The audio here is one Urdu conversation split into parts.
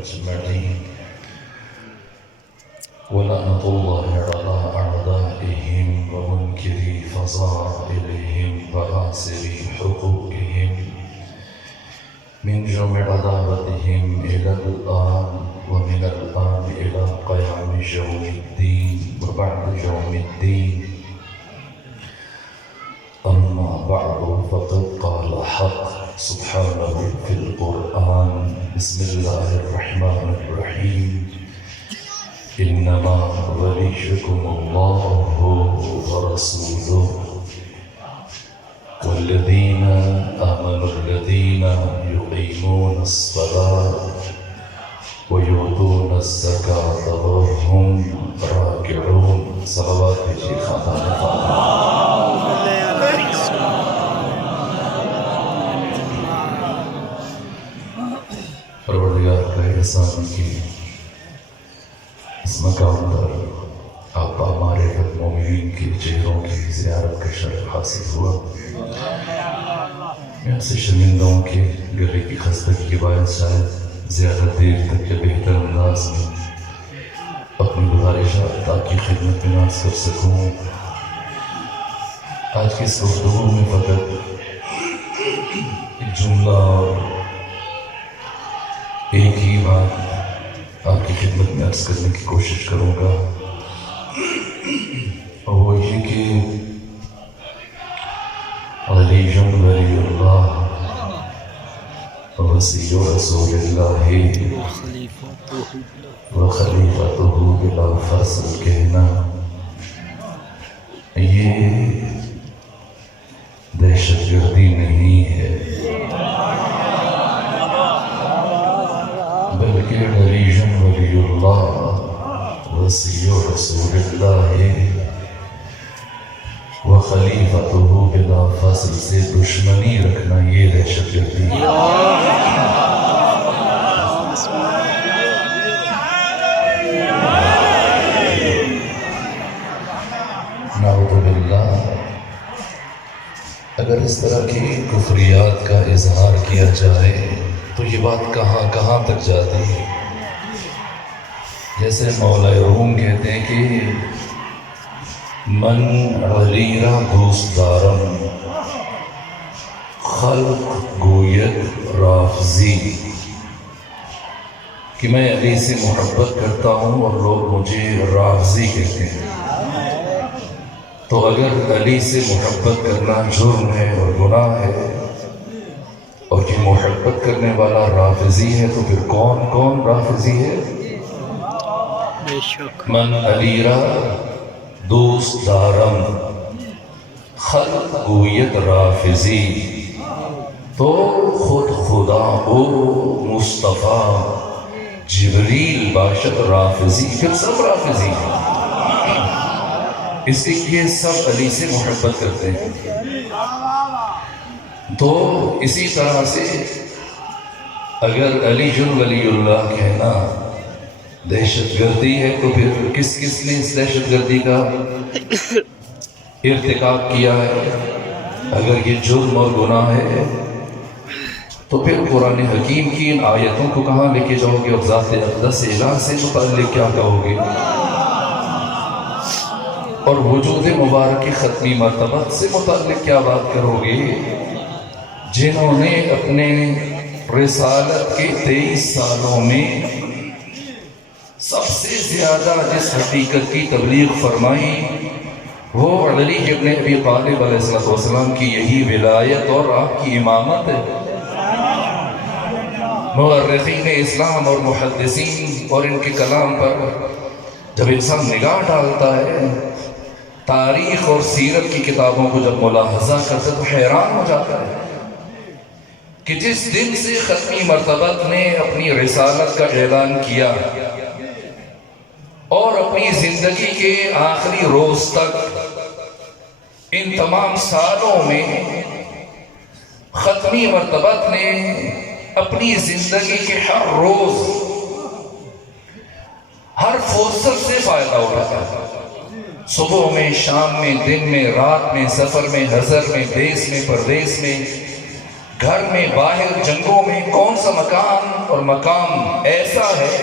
أجمعين ولعنة الله على أعدائهم ومنكري فضائلهم وآسري حقوقهم من جمع عداوتهم إلى الآن ومن الآن إلى قيام يوم الدين وبعد يوم الدين. أما بعد فقد قال حق سبحانه في القرآن بسم الله الرحمن الرحيم إنما وليكم الله ورسوله والذين آمنوا الذين يقيمون الصلاة ويؤتون الزكاة وهم راكعون. صلوات پروردگار کا احسان کی اس مقام پر آپ ہمارے مومنین کے چہروں کی زیارت کا شرف حاصل ہوا. میں آپ سے شرمندہ ہوں کہ گلے کی خستگی کے باعث شاید زیادہ دیر تک یا بہتر انداز میں اپنی گزارشات کی خدمت میں ناز کر سکوں. آج کی اس گفتگو میں فقط ایک جملہ اور ایک ہی بات آپ کی خدمت میں عرض کرنے کی کوشش کروں گا، اور وہ یہ کہ علی ولی اللہ وصی رسول اللہ وخلیفتہ بلا فصل کہنا یہ دہشت گردی نہیں ہے، بلکہ علی ولی اللہ وصی رسول اللہ وخلیفتہ بلا فصل سے دشمنی رکھنا یہ دہشت گردی ہے. نعوذ باللہ. اگر اس طرح کی کفریات کا اظہار کیا جائے تو یہ بات کہاں کہاں تک جاتی ہے. جیسے مولا روم کہتے ہیں کہ من علی را دوست دارم خلق گوید رافضی، کہ میں علی سے محبت کرتا ہوں اور لوگ مجھے رافضی کہتے ہیں. تو اگر علی سے محبت کرنا جرم ہے اور گناہ ہے اور یہ محبت کرنے والا رافضی ہے تو پھر کون کون رافضی ہے؟ من علی را دوست دارم خلق گوید رافضی، تو خود خدا او مصطفیٰ جبریل باشد رافضی، پھر سب رافضی ہیں. اس لیے سب علی سے محبت کرتے ہیں. تو اسی طرح سے اگر علی ولی اللہ کہنا دہشت گردی ہے تو پھر کس کس نے اس دہشت گردی کا ارتکاب کیا ہے؟ اگر یہ جرم اور گناہ ہے تو پھر قرآن حکیم کی ان آیتوں کو کہاں لے کے جاؤ گے اور ذات اقدس الہ سے متعلق کیا کہو گے؟ اور وجود مبارک ختمی مرتبہ سے متعلق کیا بات کرو گے؟ جنہوں نے اپنے رسالت کے 23 سالوں میں سب سے زیادہ جس حقیقت کی تبلیغ فرمائی وہ علی ابن ابی طالب علیہ السلام کی یہی ولایت اور آپ کی امامت ہے. مورخین اسلام اور محدثین اور ان کے کلام پر جب انسان نگاہ ڈالتا ہے، تاریخ اور سیرت کی کتابوں کو جب ملاحظہ کرتا ہے تو حیران ہو جاتا ہے کہ جس دن سے ختمی مرتبہ نے اپنی رسالت کا اعلان کیا اور اپنی زندگی کے آخری روز تک ان تمام سالوں میں ختمی مرتبہ نے اپنی زندگی کے ہر روز ہر فرصت سے فائدہ اٹھاتا ہے. صبح میں، شام میں، دن میں، رات میں، سفر میں، حضر میں، دیس میں، پردیس میں، گھر میں، باہر، جنگوں میں، کون سا مکان اور مقام ایسا ہے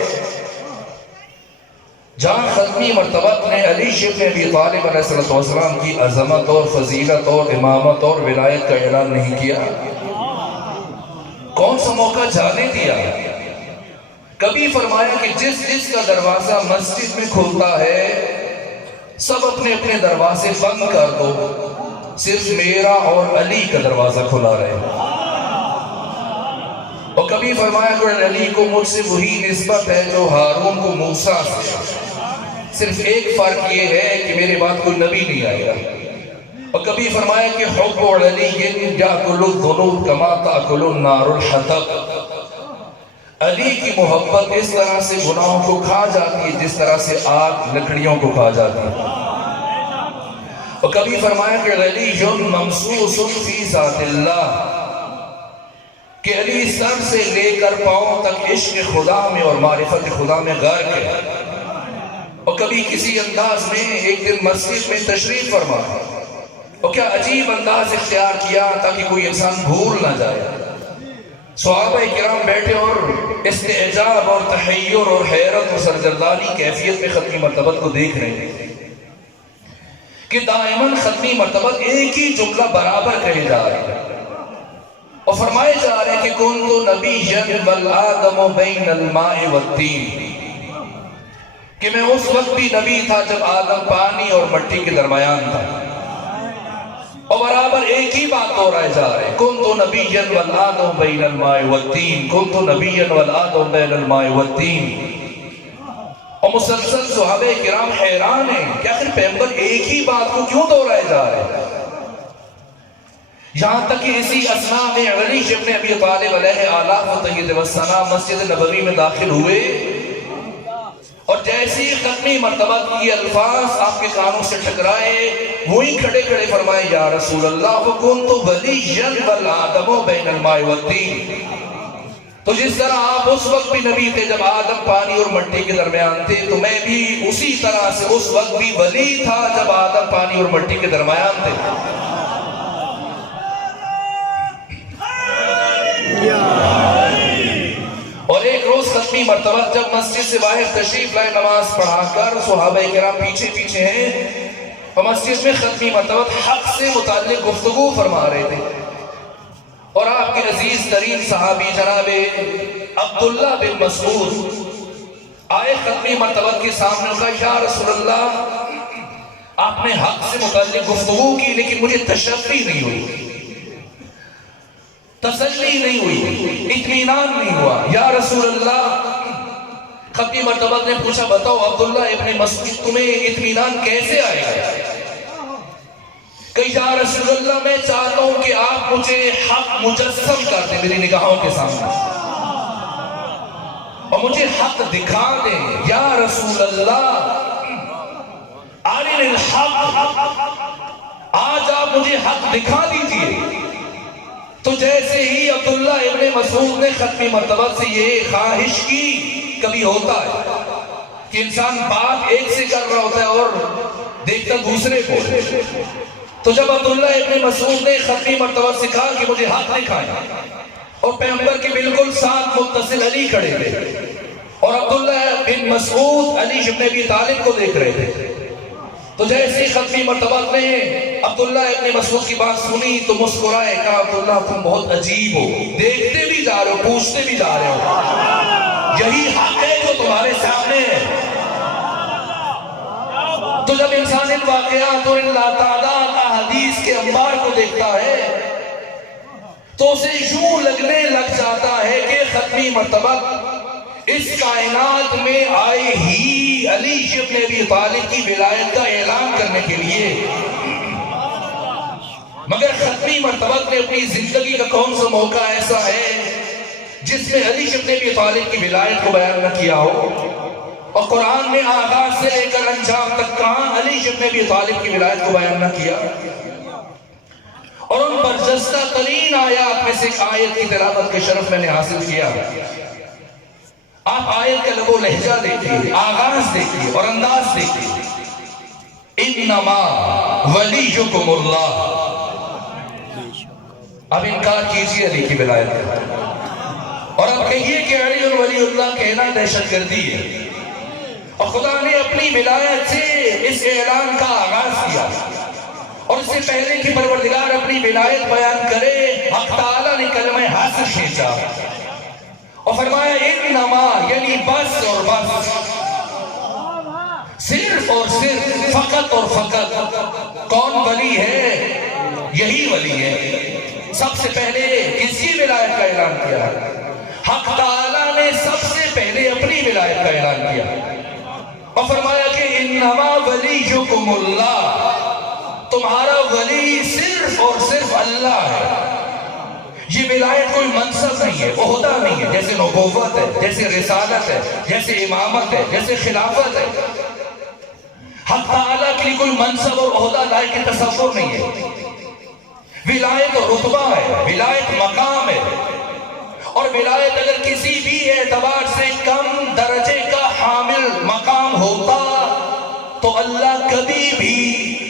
جہاں ختمی مرتبہ نے علی ابن ابی طالب علیہ السلام کی عظمت اور فضیلت اور امامت اور ولایت کا اعلان نہیں کیا؟ کون سا موقع جانے دیا؟ کبھی فرمایا کہ جس کا دروازہ مسجد میں کھلتا ہے سب اپنے اپنے دروازے بند کر دو، صرف میرا اور علی کا دروازہ کھلا رہے۔ اور کبھی فرمایا کہ علی کو مجھ سے وہی نسبت ہے جو ہارون کو موسیٰ سے، صرف ایک فرق یہ ہے کہ میرے بعد کوئی نبی نہیں آئے گا۔ اور کبھی فرمایا کہ حب علی یأکل الذنوب کما تأکل النار الحطب، علی کی محبت اس طرح سے گناہوں کو کھا جاتی ہے جس طرح سے آگ لکڑیوں کو کھا جاتی ہے۔ اور کبھی فرمایا کہ علی ممسوس فی ذات اللہ، کہ علی سر سے لے کر پاؤں تک عشق خدا میں اور معرفت خدا میں غرق ہے۔ اور کبھی کسی انداز میں ایک دن مسجد میں تشریف فرما، اور کیا عجیب انداز اختیار کیا تاکہ کوئی انسان بھول نہ جائے۔ صحابہ کرام بیٹھے اور استعجاب اور تحیر اور حیرت اور سرگردانی کیفیت میں ختمی مرتبت کو دیکھ رہے ہیں کہ دائماً ختمی مرتبت ایک ہی جملہ برابر کہے جا رہے ہیں اور فرمائے جا رہے ہیں کہ کنت نبیًا والآدم بین الماء والطین، کہ میں اس وقت بھی نبی تھا جب آدم پانی اور مٹی کے درمیان تھا، اور برابر ایک ہی بات دہرائے جا رہے ہیں، کنت نبیًا والآدم بین الماء والطین، کنت نبیًا والآدم بین الماء والطین۔ اور مسلسل صحابہ کرام حیران ہیں کہ آخر پیغمبر ایک ہی بات کو کیوں دہرائے جا رہے ہیں؟ یہاں تک کہ اسی اثناء میں علی ابن ابی طالب علیہ آلہ و طیب والسلام مسجد نبوی میں داخل ہوئے، اور جیسی ختمی مرتبہ کی الفاظ آپ کے کانوں سے ٹکرائے، وہی کھڑے کھڑے فرمائے یا رسول اللہ وَكُنْتُ وَلِيًّا وَالْآدَمُ بَيْنَ الْمَاءِ وَالطِّينِ، تو جس طرح آپ اس وقت بھی نبی تھے جب آدم پانی اور مٹی کے درمیان تھے، تو میں بھی اسی طرح سے اس وقت بھی ولی تھا جب آدم پانی اور مٹی کے درمیان تھے۔ اور ایک روز ختمی مرتبہ جب مسجد سے باہر تشریف لائے نماز پڑھا کر، صحابہ کرام پیچھے پیچھے ہیں، اور مسجد میں ختمی مرتبہ حق سے متعلق گفتگو فرما رہے تھے، اور آپ کے عزیز ترین صحابی جناب عبداللہ بن مسعود آئے ختمی مرتبہ کے سامنے، کہا یا رسول اللہ آپ نے حق سے متعلق گفتگو کی لیکن مجھے تشفی نہیں ہوئی، تسلی نہیں ہوئی، اطمینان نہیں ہوا۔ یا رسول اللہ، ختمی مرتبہ نے پوچھا بتاؤ عبداللہ ابن مسعود تمہیں اطمینان کیسے آئے گا؟ کہ یا رسول اللہ میں چاہتا ہوں کہ آپ مجھے حق مجسم کر دیں میری نگاہوں کے سامنے، اور مجھے حق دکھا دیں۔ یا رسول اللہ ارنی الحق، آج آپ مجھے حق دکھا دیجئے۔ تو جیسے ہی عبداللہ ابن مسعود نے ختمی مرتبہ سے یہ خواہش کی، کبھی ہوتا ہے کہ انسان بات ایک سے کر رہا ہوتا ہے اور دیکھتا دوسرے کو، تو جب عبداللہ ابن مسعود نے ختمی مرتبہ سے کہا کہ مجھے حق دکھائیں، اور پیغمبر کے بالکل ساتھ متصل علی کھڑے تھے، اور عبداللہ بن مسعود علی ابن ابی طالب کو دیکھ رہے تھے، تو جیسے ختمی مرتبہ نے عبداللہ ابن مسعود کی بات سنی تو مسکرائے، کہا عبداللہ تم بہت عجیب ہو، دیکھتے بھی جا رہے ہو پوچھتے بھی جا رہے ہو، یہی حق ہے جو تمہارے سامنے ہے۔ تو جب انسان ان واقعات اور ان لاتعداد احادیث کے انبار کو دیکھتا ہے تو اسے یوں لگنے لگ جاتا ہے کہ ختمی مرتبہ اس کائنات میں آئے ہی علی ابن ابی طالب کی ولایت کا اعلان کرنے کے لیے، مگر ختمی مرتبہ نے اپنی زندگی کا کون سا موقع ایسا ہے جس میں علی ابن ابی طالب کی ولایت کو بیان نہ کیا ہو؟ اور قرآن نے آغاز سے لے کر انجام تک کہاں علی ابن ابی طالب کی ولایت کو بیان نہ کیا؟ اور ان برجستہ ترین آیات میں سے ایک آیت کی تلاوت کے شرف میں نے حاصل کیا۔ آپ آیت کا لب و لہجہ دیکھیے، آغاز دیکھیے اور انداز دیکھیے، انما ولیکم اللہ۔ اب انکار کیجیے علی کی ولایت کا، اور اب کہیے کہ علی ولی اللہ کہنا دہشت گردی ہے، اور خدا نے اپنی ولایت سے اس اعلان کا آغاز کیا، اور اس سے پہلے کہ پروردگار اپنی ولایت بیان کرے حق تعالیٰ نے کلمہ حاصل کھینچا اور فرمایا انما، یعنی بس اور بس، صرف اور صرف، فقط اور فقط کون ولی ہے؟ یہی ولی ہے۔ سب سے پہلے کس کی ولایت کا اعلان کیا؟ حق تعالیٰ نے سب سے پہلے اپنی ولایت کا اعلان کیا اور فرمایا کہ انما ولیکم اللہ، تمہارا ولی صرف اور صرف اللہ ہے۔ یہ ولایت کوئی منصب نہیں ہے، عہدہ نہیں ہے، جیسے نبوت ہے، جیسے رسالت ہے، جیسے امامت ہے، جیسے خلافت ہے۔ حق تعالیٰ کے لیے کوئی منصب اور عہدہ لائق تصور نہیں ہے۔ ولایت رتبہ ہے، ولایت مقام ہے، اور ولایت اگر کسی بھی اعتبار سے کم درجے کا حامل مقام ہوتا تو اللہ کبھی بھی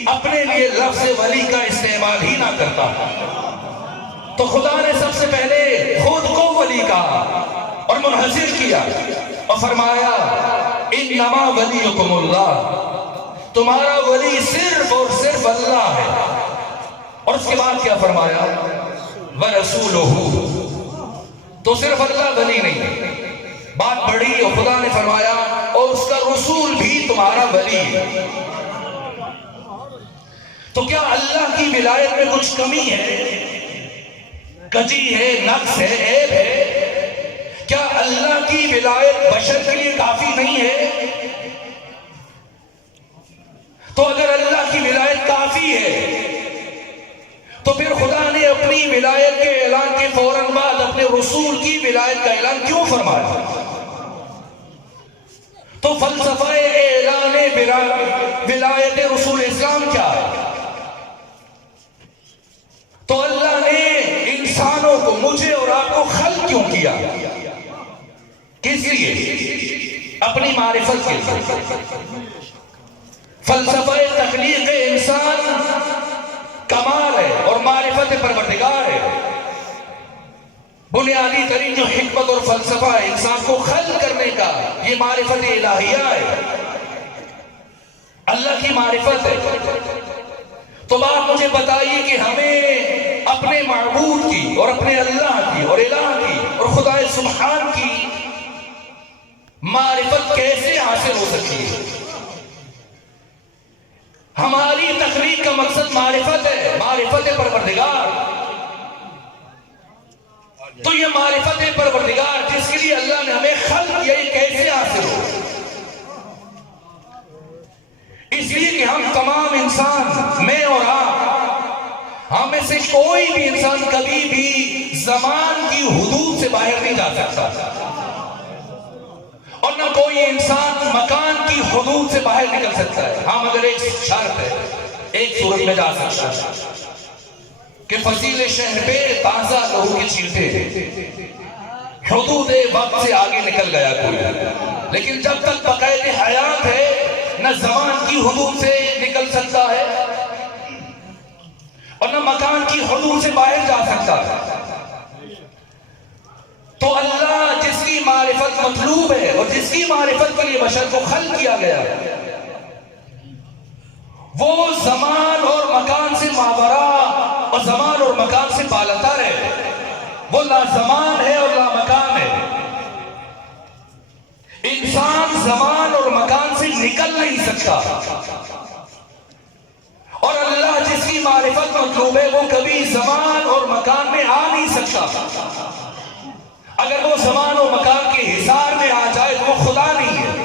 اپنے لیے لفظ ولی کا استعمال ہی نہ کرتا۔ تو خدا نے سب سے پہلے خود کو ولی کہا اور منحصر کیا اور فرمایا انما ولیکم اللہ، تمہارا ولی صرف اور صرف اللہ ہے۔ اور اس کے بعد کیا فرمایا؟ وَرَسُولُهُ، تو صرف اللہ ولی نہیں ہے، بات بڑی، اور خدا نے فرمایا اور اس کا رسول بھی تمہارا ولی ہے۔ تو کیا اللہ کی ولایت میں کچھ کمی ہے، کجی ہے، نقص ہے، عیب ہے؟ کیا اللہ کی ولایت بشر کے لیے کافی نہیں ہے؟ تو اگر اللہ کی ولایت کافی ہے تو پھر خدا نے اپنی ولایت کے اعلان کے فوراً بعد اپنے رسول کی ولایت کا اعلان کیوں فرمایا؟ تو فلسفہ اعلان ولایت رسول اسلام کیا ہے؟ تو اللہ نے انسانوں کو، مجھے اور آپ کو خلق کیوں کیا؟ کس لیے؟ اپنی معرفت کے لیے۔ فلسفہ تخلیق انسان کمال ہے اور معرفت پروردگار ہے۔ بنیادی ترین جو حکمت اور فلسفہ ہے انسان کو خلق کرنے کا، یہ معرفت الہیہ ہے، اللہ کی معرفت ہے۔ تو بات مجھے بتائیے کہ ہمیں اپنے معبود کی اور اپنے اللہ کی اور الہ کی اور خدا سبحان کی معرفت کیسے حاصل ہو سکتی ہے؟ ہماری تخلیق کا مقصد معرفت ہے، معرفت پروردگار۔ تو یہ معرفت پروردگار جس کے لیے اللہ نے ہمیں خلق کیا، یہ کیسے حاصل ہو؟ اس لیے کہ ہم تمام انسان، میں اور آپ، ہم میں سے کوئی بھی انسان کبھی بھی زمان کی حدود سے باہر نہیں جا سکتا، اور نہ کوئی انسان مکان کی حدود سے باہر نکل سکتا ہے۔ ہاں مگر ایک شرط ہے، ایک صورت میں جا سکتا ہے کہ فصیل شہر پہ تازہ لہو کے چھینٹے، حدود وقت سے آگے نکل گیا کوئی، لیکن جب تک بقید حیات ہے نہ زمان کی حدود سے نکل سکتا ہے اور نہ مکان کی حدود سے باہر جا سکتا ہے۔ تو اللہ جس کی معرفت مطلوب ہے اور جس کی معرفت کے لیے بشر کو خلق کیا گیا، وہ زمان اور مکان سے ماورا اور زمان اور مکان سے بالاتر ہے، وہ لا زمان ہے اور لا مکان ہے۔ انسان زمان اور مکان سے نکل نہیں سکتا، اور اللہ جس کی معرفت مطلوب ہے وہ کبھی زمان اور مکان میں آ نہیں سکتا۔ اگر وہ زمان و مکان کے حصار میں آ جائے تو وہ خدا نہیں ہے۔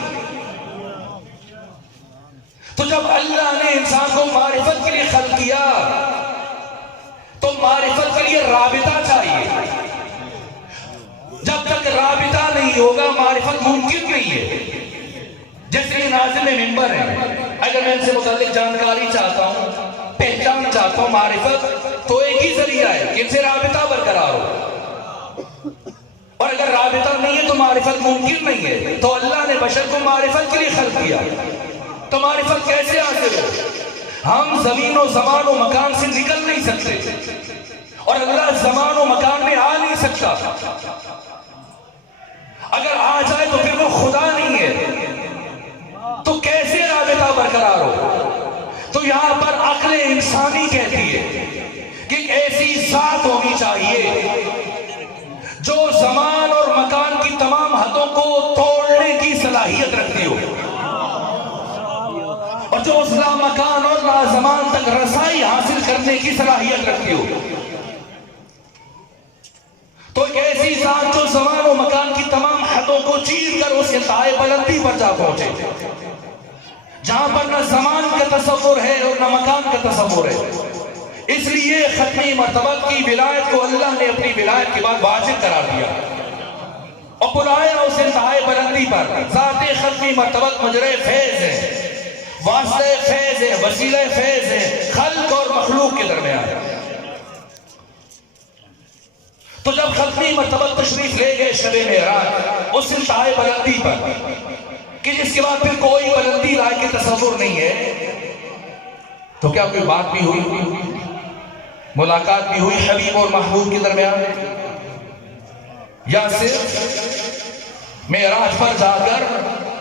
تو جب اللہ نے انسان کو معرفت کے لیے خلق کیا تو معرفت کے لیے رابطہ چاہیے۔ جب تک رابطہ نہیں ہوگا معرفت ممکن نہیں ہے۔ جیسے یہ ناظم منبر ہے، اگر میں ان سے متعلق جانکاری چاہتا ہوں، پہچان چاہتا ہوں، معرفت، تو ایک ہی ذریعہ ہے کہ ان سے رابطہ برقرار ہو، اور اگر رابطہ نہیں ہے تو معرفت ممکن نہیں ہے۔ تو اللہ نے بشر کو معرفت کے لیے خلق کیا، تو معرفت کیسے حاصل ہو؟ ہم زمین و زمان و مکان سے نکل نہیں سکتے، اور اللہ زمان و مکان میں آ نہیں سکتا۔ اگر آ جائے تو پھر وہ خدا نہیں ہے، تو کیسے رابطہ برقرار ہو؟ تو یہاں پر عقل انسانی کہتی ہے کہ ایسی ذات ہونی چاہیے جو زمان اور مکان کی تمام حدوں کو توڑنے کی صلاحیت رکھتی ہو، اور جو اس لا مکان اور لا زمان تک رسائی حاصل کرنے کی صلاحیت رکھتی ہو۔ تو ایک ایسی ذات جو زمان و مکان کی تمام حدوں کو چیر کر اس انتہائی بلندی پر جا پہنچے، جہاں پر نہ زمان کا تصور ہے اور نہ مکان کا تصور ہے۔ اس لیے ختمی مرتبت کی ولایت کو اللہ نے اپنی ولایت کے بعد واجب قرار دیا اور بلایا اس انتہائی بلندی پر۔ ذات ختمی مرتبت مجرے فیض ہے، واسطہ فیض ہے، وسیلہ فیض ہے خلق اور مخلوق کے درمیان۔ تو جب ختمی مرتبت تشریف لے گئے شب معراج اس انتہائی بلندی پر کہ جس کے بعد پھر کوئی بلندی لائق کے تصور نہیں ہے، تو کیا کوئی بات بھی ہوئی، ملاقات بھی ہوئی حبیب اور محبوب کے درمیان؟ یا صرف معراج پر جا کر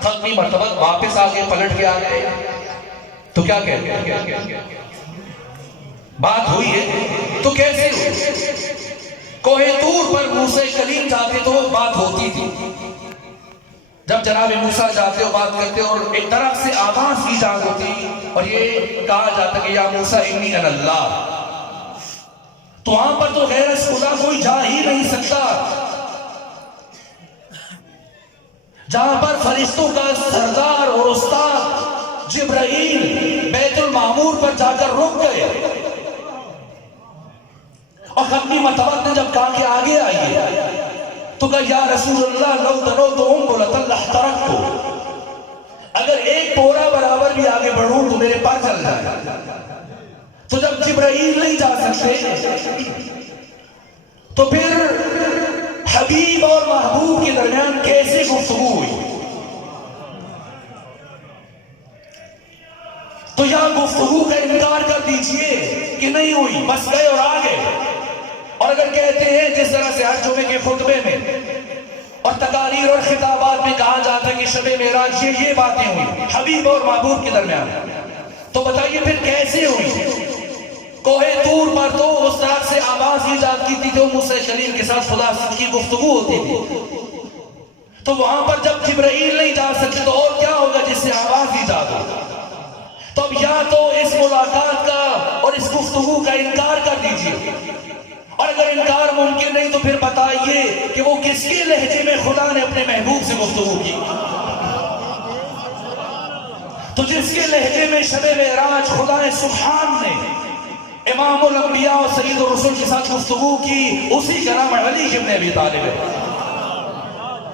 ختمی مرتبت واپس آگے پلٹ کے آ گئے؟ تو کیا کہتے ہیں؟ بات ہوئی ہے تو کیسے ہوئی؟ کوہ طور پر موسیٰ کلیم جاتے تو وہ بات ہوتی تھی۔ جب جناب موسیٰ جاتے ہو بات کرتے اور ایک طرف سے آواز کی جان ہوتی اور یہ کہا جاتا کہ یا موسیٰ انی انا اللہ، تو وہاں پر تو غیر از خدا کوئی جا ہی نہیں سکتا۔ جہاں پر فرشتوں کا سردار اور استاد جبرائیل بیت المعمور پر جا کر رک گئے اور ختمی مرتبت نے جب کہا کہ آگے آئیے تو کہا یا رسول اللہ لو دنوت انبلت اللہ ترکتو، اگر ایک پورا برابر بھی آگے بڑھوں تو میرے پاس چل جائے۔ تو جب جبرائیل نہیں جا سکتے تو پھر حبیب اور محبوب کے درمیان کیسے گفتگو ہوئی؟ تو یہاں گفتگو کا انکار کر دیجئے کہ نہیں ہوئی، بس گئے اور آ گئے۔ اور اگر کہتے ہیں جس طرح سے ہر جمعے کے خطبے میں اور تقاریر اور خطابات میں کہا جاتا ہے کہ شب معراج یہ باتیں ہوئی حبیب اور محبوب کے درمیان، تو بتائیے پھر کیسے ہوئی؟ کوہ طور پر تو اس طرح سے آواز ایجاد کی تھی تو موسیٰ کلیم کے ساتھ خدا کی گفتگو ہوتی تھی، تو وہاں پر جب جبرائیل نہیں جا سکتے تو اور کیا ہوگا جس سے آواز ایجاد ہو؟ تو اب یا تو اس ملاقات کا اور اس گفتگو کا انکار کر دیجئے، اور اگر انکار ممکن نہیں تو پھر بتائیے کہ وہ کس کے لہجے میں خدا نے اپنے محبوب سے گفتگو کی؟ تو جس کے لہجے میں شب معراج خدا سبحان نے امام الانبیاء اور سید الرسول کے ساتھ گفتگو کی، اسی کا نام علی ابن ابی طالب ہے۔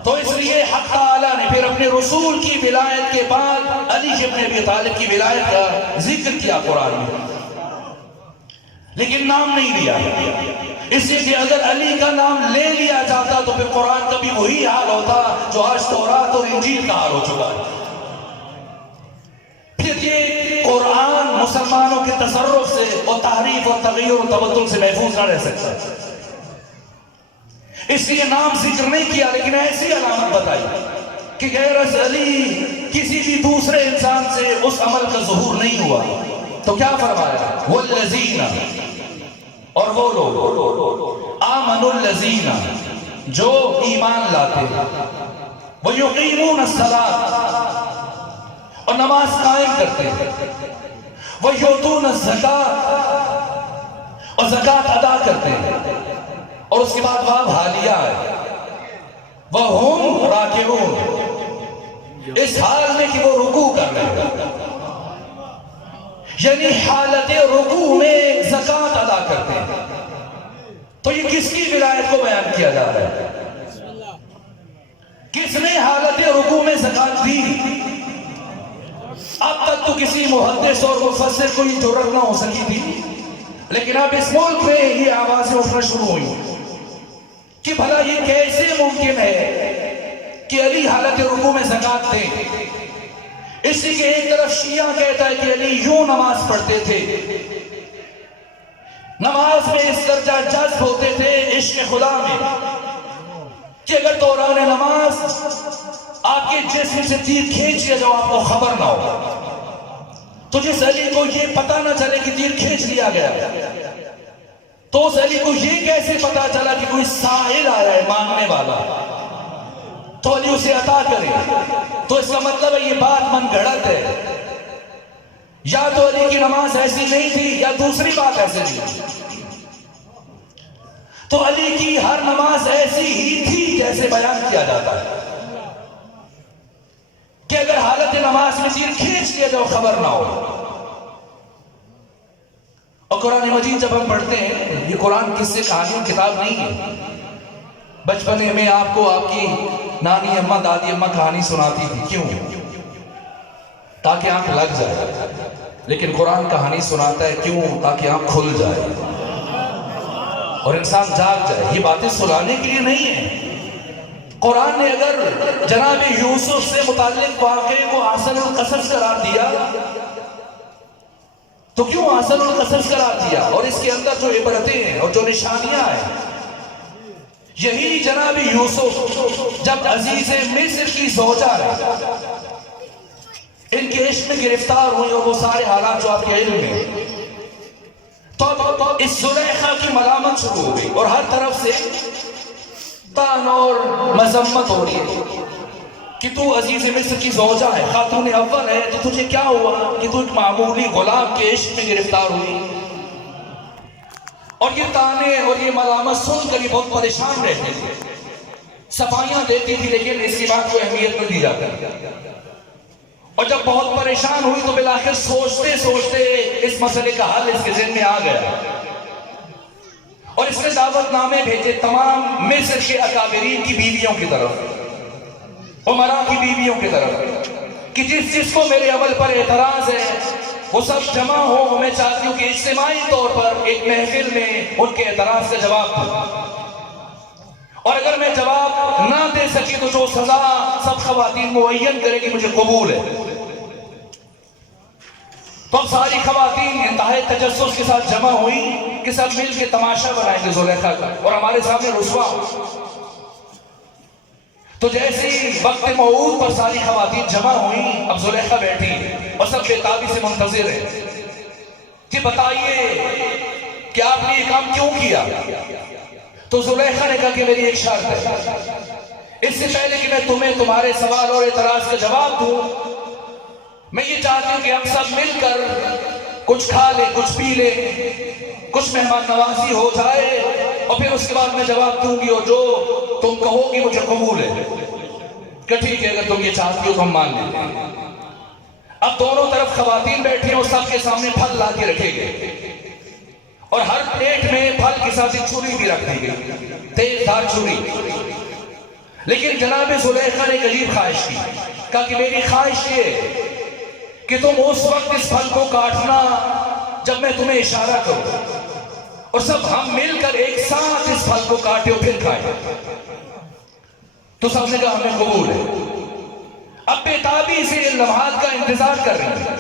تو اس لیے حق تعالیٰ نے پھر اپنے رسول کی ولایت کے بعد علی ابن ابی طالب کی ولایت کا ذکر کیا قرآن میں، لیکن نام نہیں لیا، اس لیے کہ اگر علی کا نام لے لیا جاتا تو پھر قرآن کا بھی وہی حال ہوتا جو آج تورات اور انجیل کا حال ہو چکا ہے۔ پھر یہ قرآن مسلمانوں کے تصرف سے اور تحریف اور تغیر اور تبدل سے محفوظ نہ رہ سکتا، اس لیے نام ذکر نہیں کیا، لیکن ایسی علامت بتائی کہ غیر از علی کسی بھی دوسرے انسان سے اس عمل کا ظہور نہیں ہوا۔ تو کیا فرمایا؟ والذین، اور وہ لوگ آمنوا الذین جو ایمان لاتے ہیں، ویقیمون الصلاۃ اور نماز قائم کرتے ہیں، ویؤتون الزکاۃ اور زکوٰۃ ادا کرتے ہیں، اور اس کے بعد باب حالیہ ہے وَهُمْ رَاكِعُونَ، اس حال میں کہ وہ رکوع کر رہے ہیں، یعنی حالت رکوع میں زکوٰۃ ادا کرتے ہیں۔ تو یہ کس کی ولایت کو بیان کیا جا رہا ہے؟ کس نے حالت رکوع میں زکوٰۃ دی؟ اب تک تو کسی محدث اور مفسر کو یہ جرأت نہ ہو سکی تھی، لیکن اب اس ملک میں یہ آوازیں اٹھنا شروع ہوئی کہ بھلا یہ کیسے ممکن ہے کہ علی حالت رکوع میں زکوٰۃ دیں؟ اسی کے ایک طرف شیعہ کہتا ہے کہ علی یوں نماز پڑھتے تھے، نماز میں اس درجہ جذب ہوتے تھے عشق خدا میں کہ اگر دوران نماز آپ کے جسم سے تیر کھینچ لیا جاؤ آپ کو خبر نہ ہو، تو جس علی کو یہ پتہ نہ چلے کہ تیر کھینچ لیا گیا، تو اس علی کو یہ کیسے پتا چلا کہ کوئی سائل آ رہا ہے مانگنے والا، تو علی اسے عطا کرے؟ تو اس کا مطلب ہے یہ بات من گھڑت ہے، یا تو علی کی نماز ایسی نہیں تھی یا دوسری بات ایسی تھی۔ تو علی کی ہر نماز ایسی ہی تھی جیسے بیان کیا جاتا ہے کہ اگر حالت نماز میں تیر کھینچ لیا جاؤ خبر نہ ہو۔ اور قرآن مجید جب ہم پڑھتے ہیں، یہ قرآن قصے کہانیوں کتاب نہیں ہے۔ بچپنے میں آپ کو آپ کی نانی اماں دادی اماں کہانی سناتی تھی، کیوں؟ تاکہ آنکھ لگ جائے، لیکن قرآن کہانی سناتا ہے کیوں؟ تاکہ آنکھ کھل جائے اور انسان جاگ جائے۔ یہ باتیں سنانے کے لیے نہیں ہیں۔ قرآن نے اگر جناب یوسف سے متعلق واقعے کو احسن القصص قرار دیا تو کیوں احسن القصص قرار دیا؟ اور اس کے اندر جو عبرتیں ہیں اور جو نشانیاں ہیں، یہی جناب یوسف جب عزیز مصر کی زوجہ ہے، ان کے عشق میں گرفتار ہوئی اور وہ سارے حالات جو آپ کے علم میں، تو اس زلیخا کی ملامت شروع ہو گئی اور ہر طرف سے طعن اور مذمت ہو رہی ہے کہ تو عزیز مصر کی زوجہ ہے، خاتون اول ہے، تو تجھے کیا ہوا کہ تو ایک معمولی غلام کے عشق میں گرفتار ہوئی؟ اور یہ طعنے اور یہ ملامت سن کر یہ بہت پریشان رہتے تھے، صفائیاں دیتی تھی لیکن اس کی بات کو اہمیت نہ دی جاتی۔ اور جب بہت پریشان ہوئی تو بالآخر سوچتے سوچتے اس مسئلے کا حل اس کے ذہن میں آ گیا اور اس نے دعوت نامے بھیجے تمام مصر کے اکابرین کی بیویوں کی طرف، عمراء کی بیویوں کی طرف، کہ جس کو میرے عمل پر اعتراض ہے وہ سب جمع ہو، میں چاہتی ہوں کہ اجتماعی طور پر ایک محفل میں ان کے اعتراض کا جواب دوں، اور اگر میں جواب نہ دے سکی تو جو سزا سب خواتین معین کرے گی مجھے قبول ہے۔ تو ساری خواتین انتہائی تجسس کے ساتھ جمع ہوئی کہ سب مل کے تماشا بنائیں گے زلیخا کا اور ہمارے سامنے رسوا۔ تو جیسے ہی وقت موعود پر ساری خواتین جمع ہوئیں، اب زلیخا بیٹھی اور سب بےتابی سے منتظر ہیں کہ بتائیے کہ آپ نے یہ کام کیوں کیا؟ تو زلیخا نے کہا کہ میری ایک شرط ہے، اس سے پہلے کہ میں تمہیں تمہارے سوال اور اعتراض کا جواب دوں، میں یہ چاہتی ہوں کہ ہم سب مل کر کچھ کھا لیں، کچھ پی لیں، کچھ مہمان نوازی ہو جائے اور پھر اس کے بعد میں جواب دوں گی اور جو تم کہو گی مجھے قبول ہے کہ ٹھیک ہے، اگر تم یہ چاہتی ہو تو ہم مان لیتے ہیں۔ اب دونوں طرف خواتین بیٹھی ہیں اور سب کے سامنے پھل لا کے رکھے گئے اور ہر پلیٹ میں پھل کے ساتھ ایک چھری بھی رکھ دی گئی، تیز دھار چھری۔ لیکن جناب زلیخا نے ایک عجیب خواہش کی، کہا کہ میری خواہش یہ کہ تم اس وقت اس پھل کو کاٹنا جب میں تمہیں اشارہ کروں اور سب ہم مل کر ایک ساتھ اس پھل کو کاٹے اور پھر کھائیں۔ تو سب نے کہا ہمیں قبول ہے۔ اب بےتابی سے ان لمحات کا انتظار کر رہی ہیں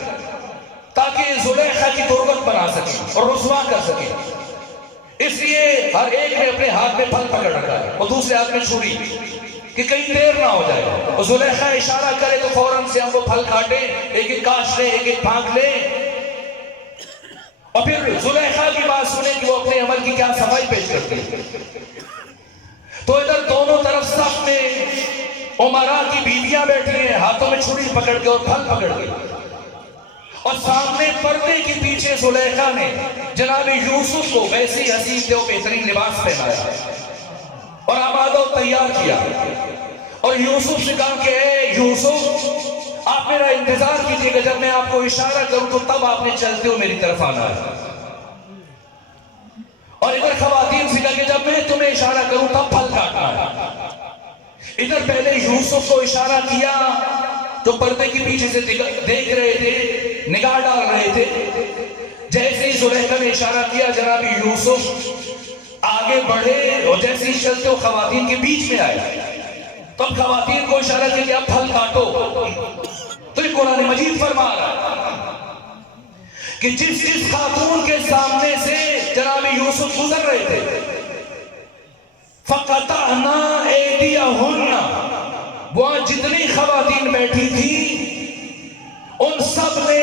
تاکہ زلیخا کی تربت بنا سکیں اور رسوا کر سکیں، اس لیے ہر ایک نے اپنے ہاتھ میں پھل پکڑ رکھا ہے اور دوسرے ہاتھ میں چھری کہ کہیں دیر نہ ہو جائے، اور زلیخا اشارہ کرے تو فوراً سے ہم وہ پھل کاٹیں، ایک ایک کاش لیں، ایک ایک پھانک لیں، اور پھر زلیخا کی بات سنیں کہ وہ اپنے عمل کی کیا صفائی پیش کرتی ہے۔ تو ادھر دونوں طرف صف میں عمراء کی بیویاں بیٹھی ہیں، ہاتھوں میں چھری پکڑ کے اور پھل پکڑ کے، اور سامنے پردے کے پیچھے زلیخا نے جناب یوسف کو ویسی حسین و بہترین لباس پہنایا اور آمادہ و تیار کیا، اور یوسف سے کہا کہ اے یوسف، آپ میرا انتظار کیجئے گا، جب میں آپ کو اشارہ کروں تو تب آپ نے چلتے ہو میری طرف آنا ہے۔ اور ادھر خواتین سے کہا کہ جب میں تمہیں اشارہ کروں تب پھل کاٹنا ہے۔ ادھر پہلے یوسف کو اشارہ کیا جو پردے کے پیچھے سے دیکھ رہے تھے، نگاہ ڈال رہے تھے۔ جیسے ہی زلیخا نے اشارہ کیا جناب یوسف آگے بڑھے اور جیسے ہی چلتے ہو خواتین کے بیچ میں آئے، تو اب خواتین کو اشارہ کیا کہ اب پھل کاٹو۔ تو یہ قرآن مجید فرما رہا ہے کہ جس خاتون کے سامنے سے جناب یوسف گزر رہے تھے، فقطعنا ایدیہن، وہاں جتنی خواتین بیٹھی تھی ان سب نے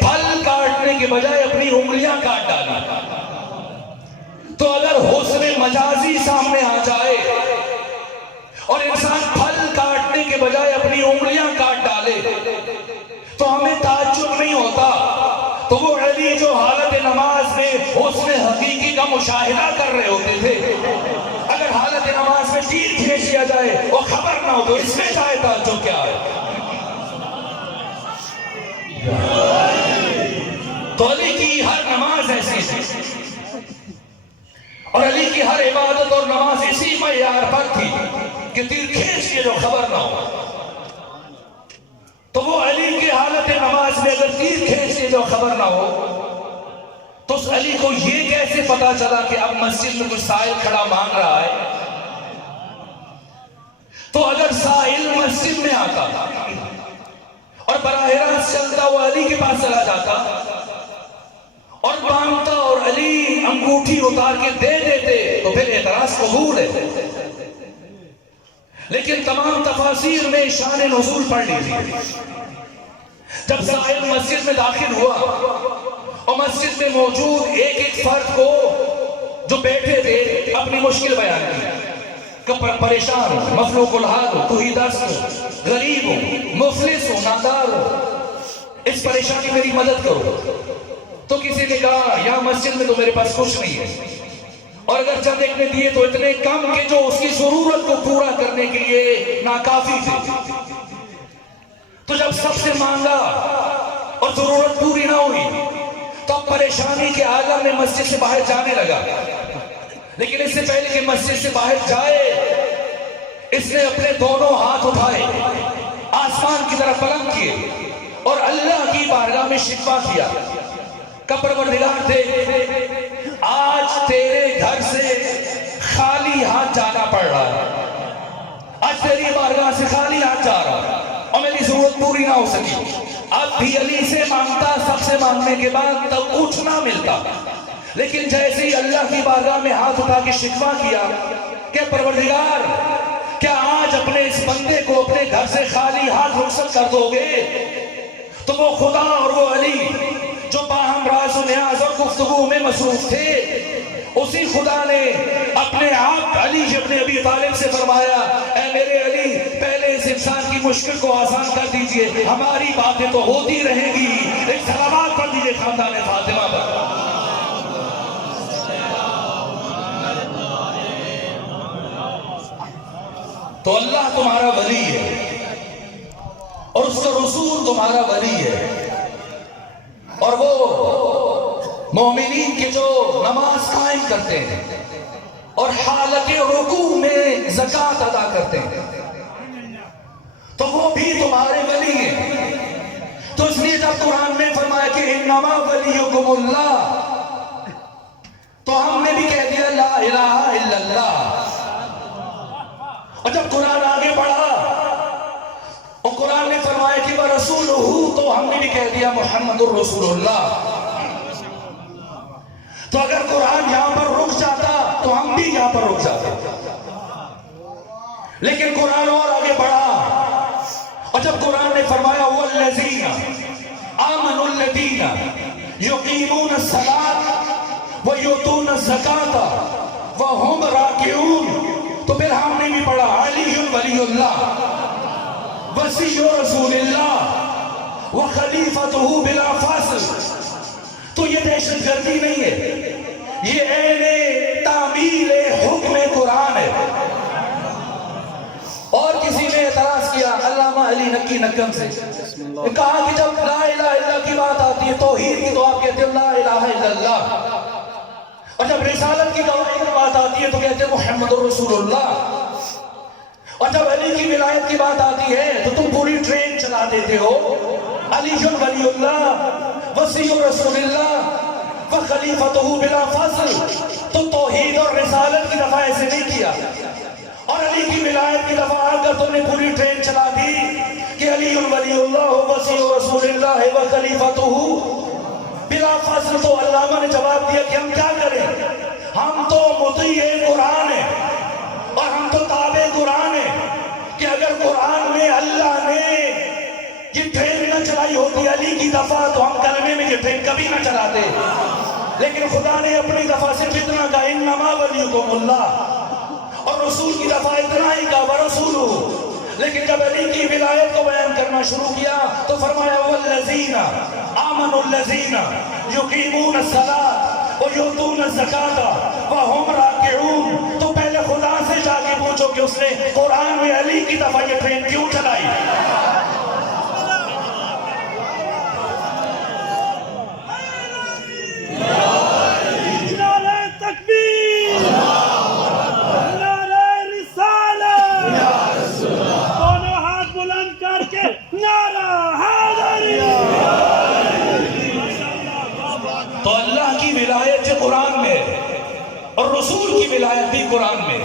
پھل کاٹنے کے بجائے اپنی انگلیاں کاٹ ڈالی. تو اگر حسن مجازی سامنے آ جائے اور انسان پھل کاٹنے کے بجائے اپنی انگلیاں کاٹ ڈالے تو ہمیں تعجب نہیں ہوتا. تو وہ علی جو حالت نماز میں حسن حقیقی کا مشاہدہ کر رہے ہوتے تھے، اگر حالت نماز میں تیر کھینچ دیا جائے وہ خبر نہ ہو تو اس میں چاہے تعجب کیا ہے. تو علی کی ہر نماز ایسی تھی اور علی کی ہر عبادت اور نماز اسی معیار پر تھی کہ تیر کھینچ کے جو خبر نہ ہو. تو وہ علی کی حالت نماز میں اگر تیر کھینچ کے جو خبر نہ ہو تو اس علی کو یہ کیسے پتا چلا کہ اب مسجد میں کوئی سائل کھڑا مانگ رہا ہے؟ تو اگر سائل مسجد میں آتا اور براہ راست چلتا وہ علی کے پاس چلا جاتا اور مانگتا اور علی انگوٹھی اتار کے دے دیتے تو پھر اعتراض قبول ہے. لیکن تمام تفاسیر میں شان نزول پڑھ لیجیے. جب سائل مسجد میں داخل ہوا اور مسجد میں موجود ایک ایک فرد کو جو بیٹھے تھے اپنی مشکل بیان کی کہ پریشان ہو، مفلوق الحال ہو، تو ہی دست ہو، غریب ہو، مفلس ہو، نادار ہو، اس پریشانی میری مدد کرو. تو کسی نے کہا یہاں مسجد میں تو میرے پاس کچھ نہیں ہے، اور اگر چند ایک نے دیے تو اتنے کم کہ جو اس کی ضرورت کو پورا کرنے کے لیے ناکافی تھے. تو جب سب سے مانگا اور ضرورت پوری نہ ہوئی تو اب پریشانی کے عالم میں مسجد سے باہر جانے لگا. لیکن اس سے پہلے کہ مسجد سے باہر جائے اس نے اپنے دونوں ہاتھ اٹھائے، آسمان کی طرف بلند کیے اور اللہ کی بارگاہ میں شکوہ کیا کہ پروردگار دیکھ، آج تیرے گھر سے خالی ہاتھ جانا پڑ رہا ہے، آج تیری بارگاہ سے خالی ہاتھ جا رہا ہے اور میری ضرورت پوری نہ ہو سکی. اب بھی علی سے مانگتا، سب سے مانگنے کے بعد تب کچھ نہ ملتا. لیکن جیسے ہی اللہ کی بارگاہ میں ہاتھ اٹھا کے شکوہ کیا کہ پروردگار کیا آج اپنے اس بندے کو اپنے گھر سے خالی ہاتھ رخصت کر دو گے، تو وہ خدا اور وہ علی جو باہم راز و نیاز اور گفتگو میں مصروف تھے، اسی خدا نے اپنے آپ علی ابن ابی طالب سے فرمایا اے میرے علی، پہلے اس انسان کی مشکل کو آسان کر دیجئے، ہماری باتیں تو ہوتی رہیں گی. ایک سلامات پڑھ دیجئے خاندان فاطمہ پر. تو اللہ تمہارا ولی ہے اور اس کا رسول تمہارا ولی ہے، اور وہ مومنین کے جو نماز قائم کرتے ہیں اور حالت رکوع میں زکوٰۃ ادا کرتے ہیں تو وہ بھی تمہارے ولی ہیں. تو اس لیے جب قرآن میں فرمایا کہ انما ولیکم اللہ، تو ہم نے بھی کہہ دیا لا الہ الا اللہ. اور جب قرآن آگے بڑھا اور قرآن نے فرمایا کہ وَرَسُولُهُ، تو ہم نے بھی کہہ دیا محمد الرسول اللہ. تو اگر قرآن یہاں پر رک جاتا تو ہم بھی یہاں پر رک جاتے، لیکن قرآن اور آگے بڑھا اور جب قرآن نے فرمایا وَالَّذِينَ آمَنُوا الَّذِينَ يُقِيمُونَ الصَّلَاةَ وَيُؤْتُونَ الزَّكَاةَ وَهُمْ رَاكِعُونَ، تو پھر ہم نے بھی پڑھا علی ولی اللہ وصی رسول اللہ وخلیفته بلا فاصل. تو یہ دہشت گردی نہیں ہے، یہ عین تعمیل حکم قرآن ہے. اور کسی نے اعتراض کیا علامہ علی نقی نکم سے، کہا کہ جب لا الہ الا اللہ کی بات آتی ہے توحید کی تو آپ کہتے ہیں لا الہ الا اللہ، اور جب رسالت کی گواہی کی بات آتی ہے تو کہتے ہیں محمد الرسول اللہ، اور جب علی کی ولایت کی بات آتی ہے تو تم پوری ٹرین چلا دیتے ہو علی ولی اللہ وصی رسول اللہ وخلیفتہ بلا فصل. تو توحید اور رسالت کی دفعہ ایسے نہیں کیا، اور علی کی ولایت کی دفعہ آ کر تم نے پوری ٹرین چلا دی کہ علی ولی اللہ وصی رسول اللہ وخلیفتہ بلا فصل. تو علامہ نے جواب دیا کہ ہم کیا کریں، ہم تو مطیع قرآن ہیں، اور ہم تو تابع قرآن ہیں کہ اگر قرآن میں اللہ نے یہ ٹرین نہ چلائی ہوتی علی کی دفعہ تو ہم کلمے میں یہ ٹرین کبھی نہ چلاتے. لیکن خدا نے اپنی دفعہ صرف اتنا کہا انما ولیکم اللہ، اور رسول کی دفعہ اتنا ہی کہا ورسولہ. لیکن جب علی کی ولایت کو بیان کرنا شروع کیا تو فرمایا والذین آمنوا الذین یقیمون الصلاۃ ویؤتون الزکاۃ وہم راکعون. تو پہلے خدا سے جا کے پوچھو کہ اس نے قرآن میں علی کی دفعہ یہ ٹرین کیوں چلائی. نعرہ تکبیر، نعرہ رسالت، دونوں ہاتھ بلند کر کے نعرہ حیدری. تو اللہ کی ولایت جو قرآن میں اور رسول کی ولایت بھی قرآن میں،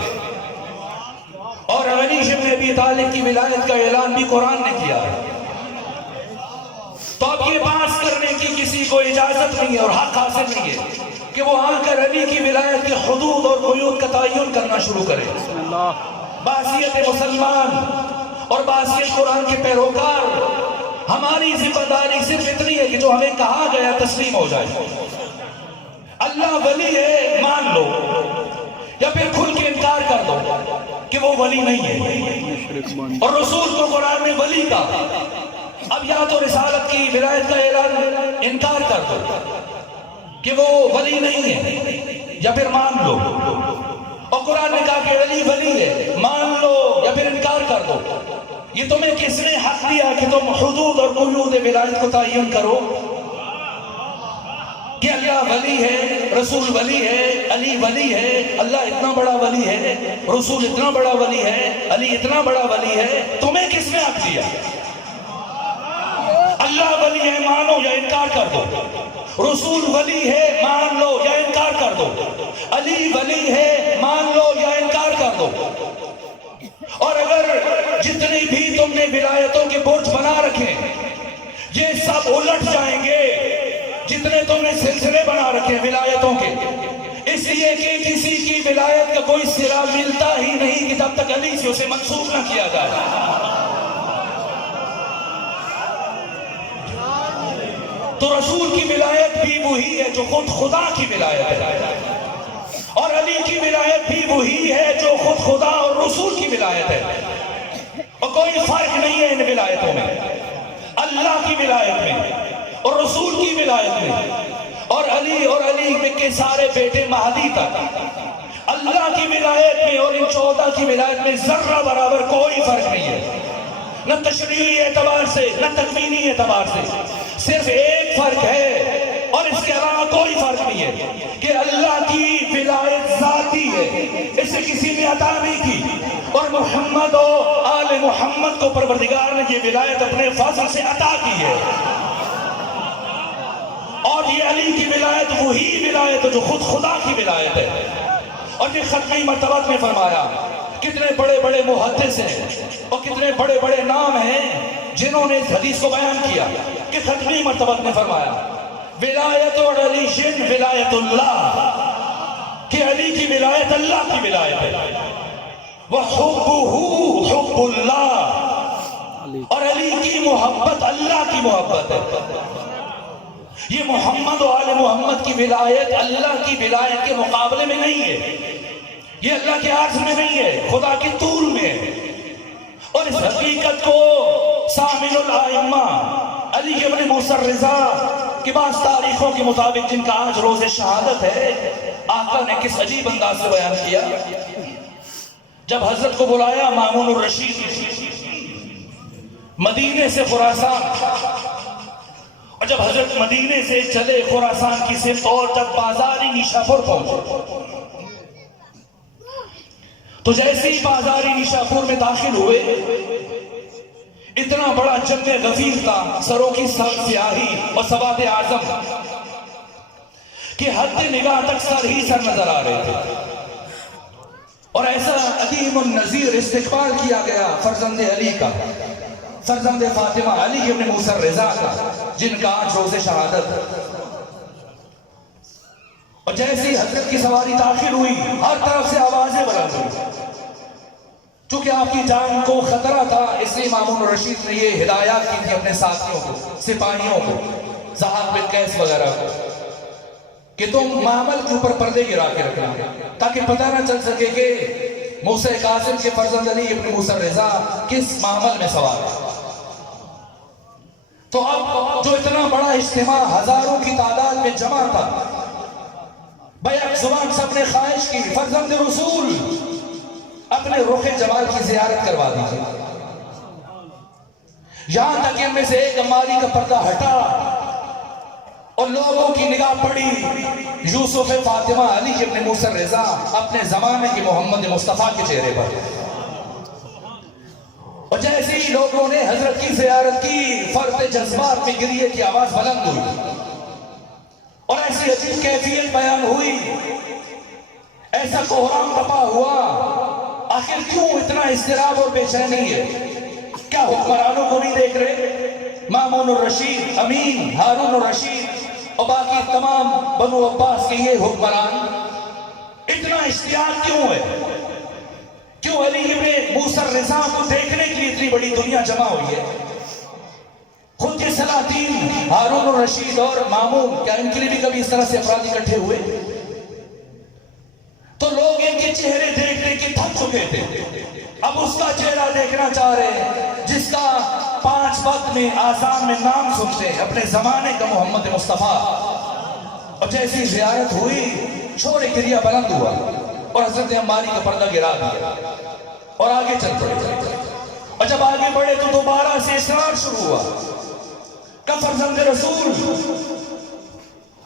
اور علی بن ابی طالب کی ولایت کا اعلان بھی قرآن نے کیا ہے. تو اب یہ بحث کرنے کی کسی کو اجازت نہیں ہے اور حق حاصل نہیں ہے کہ وہ آ کر علی کی ولایت کے حدود اور قیود کا تعین کرنا شروع کرے. بحثیت مسلمان اور بحثیت قرآن کے پیروکار، ہماری ذمہ داری صرف اتنی ہے کہ جو ہمیں کہا گیا تسلیم ہو جائے. اللہ ولی ہے مان لو، یا پھر کھل کے انکار کر دو کہ وہ ولی نہیں ہے. اور رسول کو قرآن میں ولی کا، اب یا تو رسالت کی ولایت کا اعلان انکار کر دو کہ وہ ولی نہیں ہے، یا پھر مان لو. اور قرآن نے کہا کہ علی ولی ہے، مان لو یا پھر انکار کر دو. یہ تمہیں کس نے حق دیا کہ تم حدود اور قیود ولایت کو تعین کرو کہ اللہ ولی ہے، رسول ولی ہے، علی ولی ہے، اللہ اتنا بڑا ولی ہے، رسول اتنا بڑا ولی ہے، علی اتنا بڑا ولی ہے. تمہیں کس نے حق دیا؟ اللہ ولی ہے مانو یا انکار کر دو، رسول ولی ہے مان لو یا انکار کر دو، علی ولی ہے مان لو یا انکار کر دو. اور اگر جتنی بھی تم نے ولایتوں کے برج بنا رکھے یہ سب الٹ جائیں گے، جتنے تم نے سلسلے بنا رکھے ولایتوں کے، اس لیے کہ کسی کی ولایت کا کوئی سرا ملتا ہی نہیں کہ جب تک علی سے اسے منسوخ نہ کیا جائے. تو رسول کی ولایت بھی وہی ہے جو خود خدا کی ولایت ہے، اور علی کی ولایت بھی وہی ہے جو خود خدا اور رسول کی ولایت ہے. اور کوئی فرق نہیں ہے ان ولایتوں میں، اللہ کی ولایت میں اور رسول کی ولایت میں، اور علی کے سارے بیٹے مہدی تک. اللہ کی ولایت میں اور ان 14 کی ولایت میں ذرہ برابر کوئی فرق نہیں ہے، نہ تشریعی اعتبار سے نہ تکوینی اعتبار سے. صرف ایک فرق ہے اور اس کے علاوہ کوئی فرق نہیں ہے کہ اللہ کی ولایت ذاتی ہے، اسے کسی نے عطا نہیں کی، اور محمد و آل محمد کو پروردگار نے یہ ولایت اپنے فضل سے عطا کی ہے. اور یہ علی کی ولایت وہی ولایت ہے جو خود خدا کی ولایت ہے. اور یہ ختمی مرتبہ میں فرمایا، کتنے بڑے بڑے محدث ہیں اور کتنے بڑے بڑے نام ہیں جنہوں نے اس حدیث کو بیان کیا کہ ختمی مرتبہ نے فرمایا ولایت اور علی شن ولایت اللہ، کہ علی کی ولایت اللہ کی ولایت ہے. وَحُبُّهُ حُبُّ اللَّهِ، اور علی کی محبت اللہ کی محبت ہے. یہ محمد و آل محمد کی ولایت اللہ کی ولایت کے مقابلے میں نہیں ہے، یہ اللہ کے عرض میں نہیں ہے، خدا کے طول میں ہے. اور اس حقیقت کو سامن الائمہ علی ابن موسی الرضا کے بعض تاریخوں کے مطابق، جن کا آج روز شہادت ہے، آقا نے کس عجیب انداز سے بیان کیا. جب حضرت کو بلایا مامون الرشید مدینے سے خراسان، اور جب حضرت مدینے سے چلے خراسان کی سمت اور جب بازاری نیشاپور پہنچے، تو جیسے ہی بازاری نیشاپور میں داخل ہوئے، اتنا بڑا جنگ غفیر تھا، سروں کی سیاہی اور سواد اعظم کہ حد نگاہ تک سر ہی سر نظر آ رہے تھے. اور ایسا عظیم النظیر استقبال کیا گیا فرزند علی کا، فرزند فاطمہ علی ابن موسی الرضا کا، جن کا آج روز شہادت. اور جیسی حضرت کی سواری داخل ہوئی، ہر طرف سے آوازیں بلند ہوئی چونکہ آپ کی جان کو خطرہ تھا، اس لیے مامون الرشید نے یہ ہدایات کی تھی اپنے ساتھیوں کو، سپاہیوں کو، ضحاک بن قیس وغیرہ کو، کہ تم معامل کے اوپر پردے گرا کے رکھنا تاکہ پتہ نہ چل سکے کہ موسیٰ کاظم کے فرزند علی ابن موسیٰ رضا کس معامل میں سوار ہے۔ تو اب جو اتنا بڑا اجتماع ہزاروں کی تعداد میں جمع تھا، بیک زبان سب نے خواہش کی فرزند رسول اپنے رخ جمال کی زیارت کروا دیجیے۔ یہاں تک ان میں سے ایک عماری کا پردہ ہٹا اور لوگوں کی نگاہ پڑی یوسف فاطمہ علی ابن موسیٰ رضا اپنے زمانے کے محمد مصطفیٰ کے چہرے پر، اور جیسے ہی لوگوں نے حضرت کی زیارت کی، فرط جذبات میں گریے کی آواز بلند ہوئی اور ایسی عجیب کیفیت بیان ہوئی، ایسا کوہرام بپا ہوا۔ آخر کیوں اتنا اضطراب اور بے چینی ہے؟ کیا حکمرانوں کو نہیں دیکھ رہے؟ مامون الرشید، امین، ہارون الرشید اور باقی تمام بنو عباس کے یہ حکمران، اتنا اشتیاق کیوں ہے؟ کیوں علی ابن موسیٰ رضا کو دیکھنے کے لیے اتنی بڑی دنیا جمع ہوئی ہے؟ خود کے سلاطین ہارون الرشید اور مامون، کیا ان کے لیے بھی کبھی اس طرح سے افراد اکٹھے ہوئے؟ تو لوگ ان کے چہرے دیکھ دیکھ کے تھک چکے تھے، اب اس کا چہرہ دیکھنا چاہ رہے ہیں جس کا 5 وقت میں آذان میں نام سنتے ہیں، اپنے زمانے کا محمد مصطفیٰ۔ اور جیسی زیارت ہوئی، شور گریہ بلند ہوا اور حضرت عماری کا پردہ گرا دیا اور آگے چل پڑے۔ اور جب آگے بڑھے تو دوبارہ سے اسرار شروع ہوا کہ فرزند رسول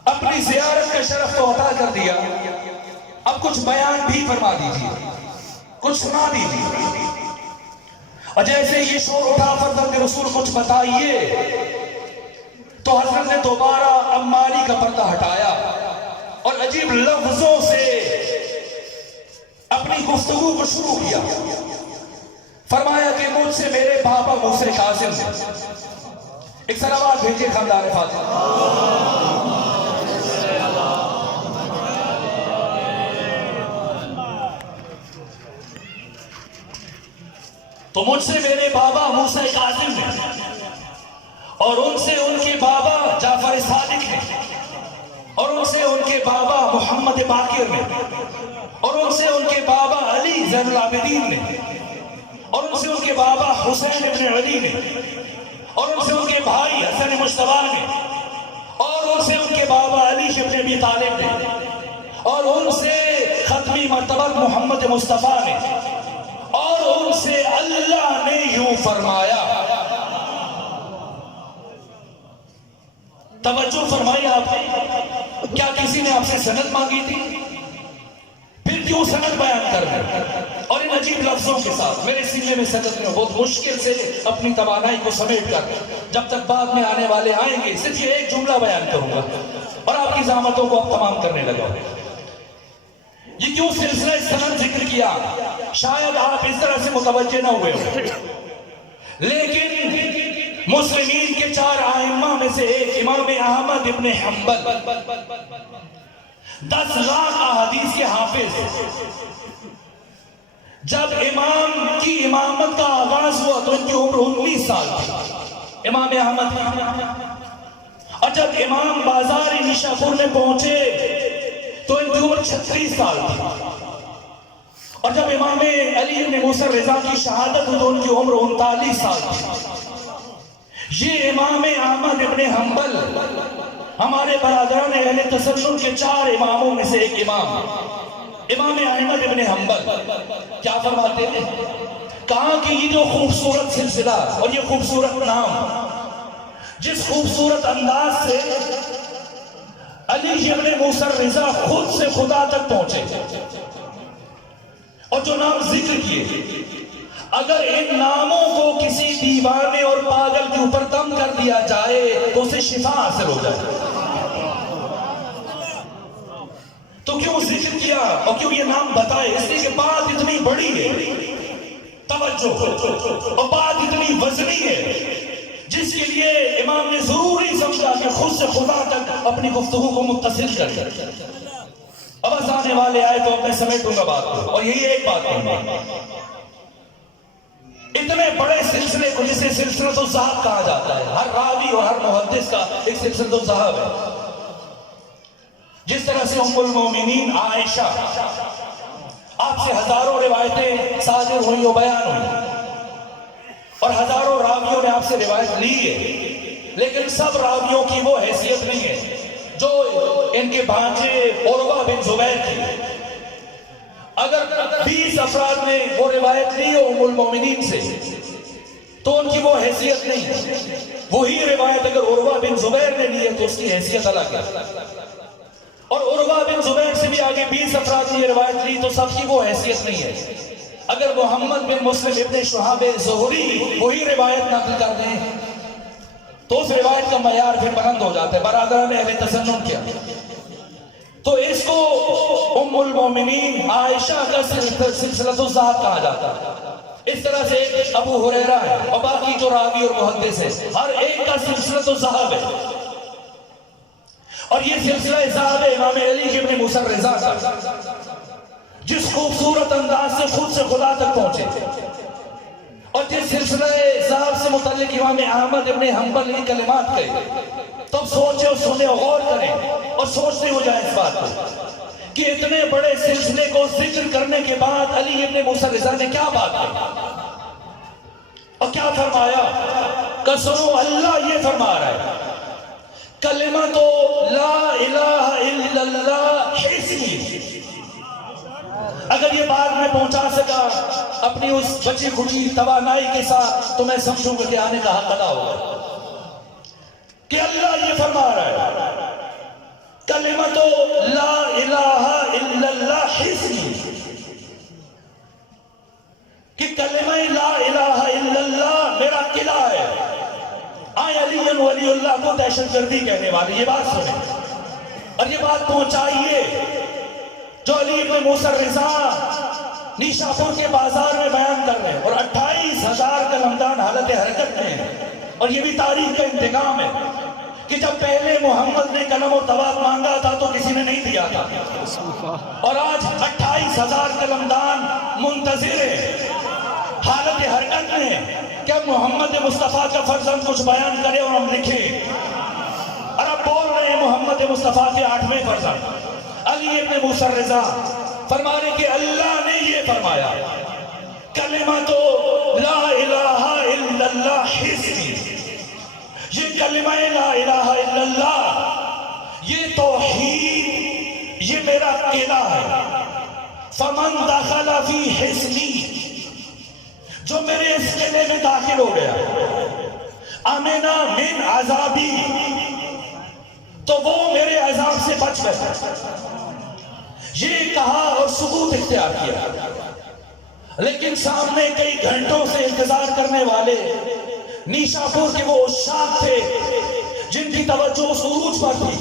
اپنی زیارت کا شرف تو عطا کر دیا، اب کچھ بیان بھی فرما دیجیے، کچھ سنا دیجیے۔ اور جیسے یہ شور اٹھا فرزند رسول کچھ بتائیے، تو حضرت نے دوبارہ عماری کا پردہ ہٹایا اور عجیب لفظوں سے اپنی گفتگو کو شروع کیا۔ فرمایا کہ مجھ سے میرے بابا موسیٰ کاظم نے، ایک صلوات بھیجیے خاندان فاطمہ۔ تو مجھ سے میرے بابا موسیٰ کاظم نے، اور ان سے ان کے بابا جعفر صادق نے، اور ان سے ان کے بابا محمد باقر نے، اور ان سے ان کے بابا علی زین العابدین نے، اور ان سے ان کے بابا حسین ابن علی نے، اور ان سے ان کے بھائی حسن مجتبیٰ نے، اور ان سے ان کے بابا علی ابن ابی طالب نے، اور ان سے ختمی مرتبہ محمد مصطفیٰ نے، اور ان سے اللہ نے یوں فرمایا۔ توجہ فرمائی آپ نے، کیا کسی نے آپ سے سند مانگی تھی؟ پھر کیوں سند بیان کر رہے؟ اور ان عجیب لفظوں کے ساتھ میرے سینے میں سند میں بہت مشکل سے اپنی توانائی کو سمیٹ کر، جب تک بعد میں آنے والے آئیں گے، صرف یہ ایک جملہ بیان کروں گا اور آپ کی زحمتوں کو اب تمام کرنے لگا۔ یہ کیوں سلسلہ سند ذکر کیا؟ شاید آپ اس طرح سے متوجہ نہ ہوئے ہو، لیکن مسلمین کے 4 ائمہ میں سے ایک امام احمد ابن حنبل 10 لاکھ احادیث کے حافظ، جب امام کی امامت کا آغاز ہوا تو ان کی عمر 19 سال تھی، امام احمد۔ اور جب امام بازار نشاپور میں پہنچے تو ان کی عمر 36 سال تھی، اور جب امام علی ابن موسیٰ رضا کی شہادت ہوئی تو ان کی عمر 39 سال تھی۔ یہ امام احمد ابن حنبل ہمارے برادران اہل تسنن کے 4 اماموں میں سے ایک امام، امام احمد ابن حنبل کیا فرماتے ہیں؟ کہا کہ یہ جو خوبصورت سلسلہ اور یہ خوبصورت نام، جس خوبصورت انداز سے علی ابن موسیٰ رضا خود سے خدا تک پہنچے اور جو نام ذکر کیے، اگر ان ناموں کو کسی دیوانے اور پاگل کے اوپر دم کر دیا جائے تو اسے شفا حاصل ہو جائے، تو کیوں ذکر کیا اور کیوں یہ نام بتائے؟ اس لیے کہ بات اتنی بڑی ہے، توجہ، اور بات اتنی وزنی ہے جس کے لیے امام نے ضروری سمجھا کہ خود سے خدا تک اپنی گفتگو کو متصل کر دیا۔ اب آنے والے آئے تو میں سمیٹوں گا بات کو، اور یہی ایک بات ہے اتنے بڑے سلسلے کو جسے سلسلۃ الذہب کہا جاتا ہے، ہر راوی اور ہر محدث کا ایک سلسلۃ الذہب ہے. جس طرح سے ام المومنین عائشہ، آپ سے ہزاروں روایتیں صادر ہوئی و بیان ہوئی اور ہزاروں راویوں نے آپ سے روایت لی ہے، لیکن سب راویوں کی وہ حیثیت نہیں ہے جو ان کے بھانجے عروہ بن زبیر کی. اگر 20 افراد نے وہ روایت لی ہو ام المومنین سے تو ان کی وہ حیثیت نہیں. وہی روایت اگر عروہ بن زبیر نے لی ہے تو اس کی حیثیت الگ ہے. اور عروہ بن زبیر سے بھی آگے 20 افراد نے روایت لی تو سب کی وہ حیثیت نہیں ہے. اگر محمد بن مسلم ابن شہاب زہری وہی روایت نقل کر دیں تو اس روایت کا معیار پھر بلند ہو جاتا ہے. برادران اہل تسنن کیا تو اس کو ام المومنین عائشہ کا سلسلۃ الذہب کہا جاتا ہے. اس طرح سے ایک ابو ہریرہ ہے اور باقی جو راوی اور محدث ہیں ہر ایک کا سلسلۃ الذہب ہے. اور یہ سلسلہ ذہب ہے امام علی ابن موسیٰ الرضا کا، جس خوبصورت انداز سے خود سے خدا تک پہنچے. اور جس سلسلہ ذہب سے متعلق امام احمد ابن حنبل نے کلمات کہے تب سوچے اور سنے اور غور کریں اور سوچتے ہو جائے اس بات کو کہ اتنے بڑے سلسلے کو ذکر کرنے کے بعد علی ابن موسیٰ الرضا نے کیا بات کی اور کیا فرمایا. کہ سنو اللہ یہ فرما رہا ہے کلمہ تو لا الہ الا اللہ حسنی. اگر یہ بات میں پہنچا سکا اپنی اس بچی کھڑی توانائی کے ساتھ تو میں سمجھوں گا کہ آنے کا حق ادا ہوگا. کہ اللہ یہ فرما رہا ہے کلمہ تو لا الہ الا اللہ حسنی، کہ کلمہ لا الہ الا اللہ میرا قلعہ ہے. آئے علی ولی اللہ کو دہشت گردی کہنے والے یہ بات سنیں اور یہ بات پہنچائیے جو علی ابن موسیٰ الرضا نیشاپور کے بازار میں بیان کر رہے ہیں اور 28,000 قلمدان حالت حرکت میں ہیں. اور یہ بھی تاریخ کا انتقام ہے کہ جب پہلے محمد نے قلم و طباق مانگا تھا تو کسی نے نہیں دیا تھا اور آج 28,000 قلمدان منتظر ہیں حالت حرکت میں کیا محمد مصطفیٰ کا فرزند کچھ بیان کرے اور ہم لکھیں. اور اب بول رہے ہیں محمد مصطفیٰ کے 8ویں فرزند علی ابن موسیٰ الرضا فرما رہے کہ اللہ نے یہ فرمایا کلمہ تو لا الہ الا اللہ حسنی. یہ کلمہ لا الہ الا اللہ یہ توحید یہ میرا قلعہ ہے. فمن دخل فی حسنی، جو میرے اس قلعے میں داخل ہو گیا امنا من عذابی، تو وہ میرے عذاب سے بچ گیا. یہ کہا اور ثبوت اختیار کیا. لیکن سامنے کئی گھنٹوں سے انتظار کرنے والے نیشاپور کے وہ عشاق تھے جن کی توجہ اس عروج پر تھی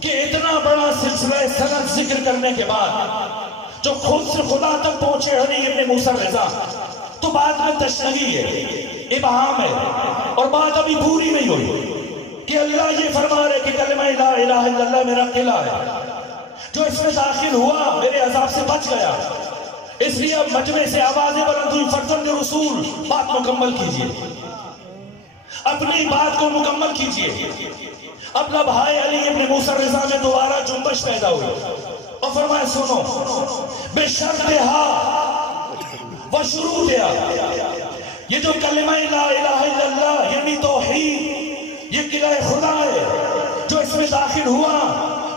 کہ اتنا بڑا سلسلہ سند ذکر کرنے کے بعد جو خود سے خدا تک پہنچے علی ابن موسیٰ الرضا تو بات میں تشنگی ہے، ابہام ہے اور بات ابھی پوری نہیں ہوئی کہ اللہ یہ فرما رہے کہ کلمہ لا الہ الا اللہ میرا قلعہ ہے، جو اس میں داخل ہوا میرے عذاب سے بچ گیا. اس لیے اب مجمع سے آوازیں بلند ہوئی فرزند رسول بات مکمل کیجئے، اپنی بات کو مکمل کیجئے. اب لبھائے علی ابن موسیٰ الرضا میں دوبارہ جنبش پیدا ہوئی اور فرمایا سنو بے شرطہا و شروطہا، یہ جو کلمہ لا الہ الا اللہ یعنی توحید یہ قلعہ خدا ہے جو اس میں داخل ہوا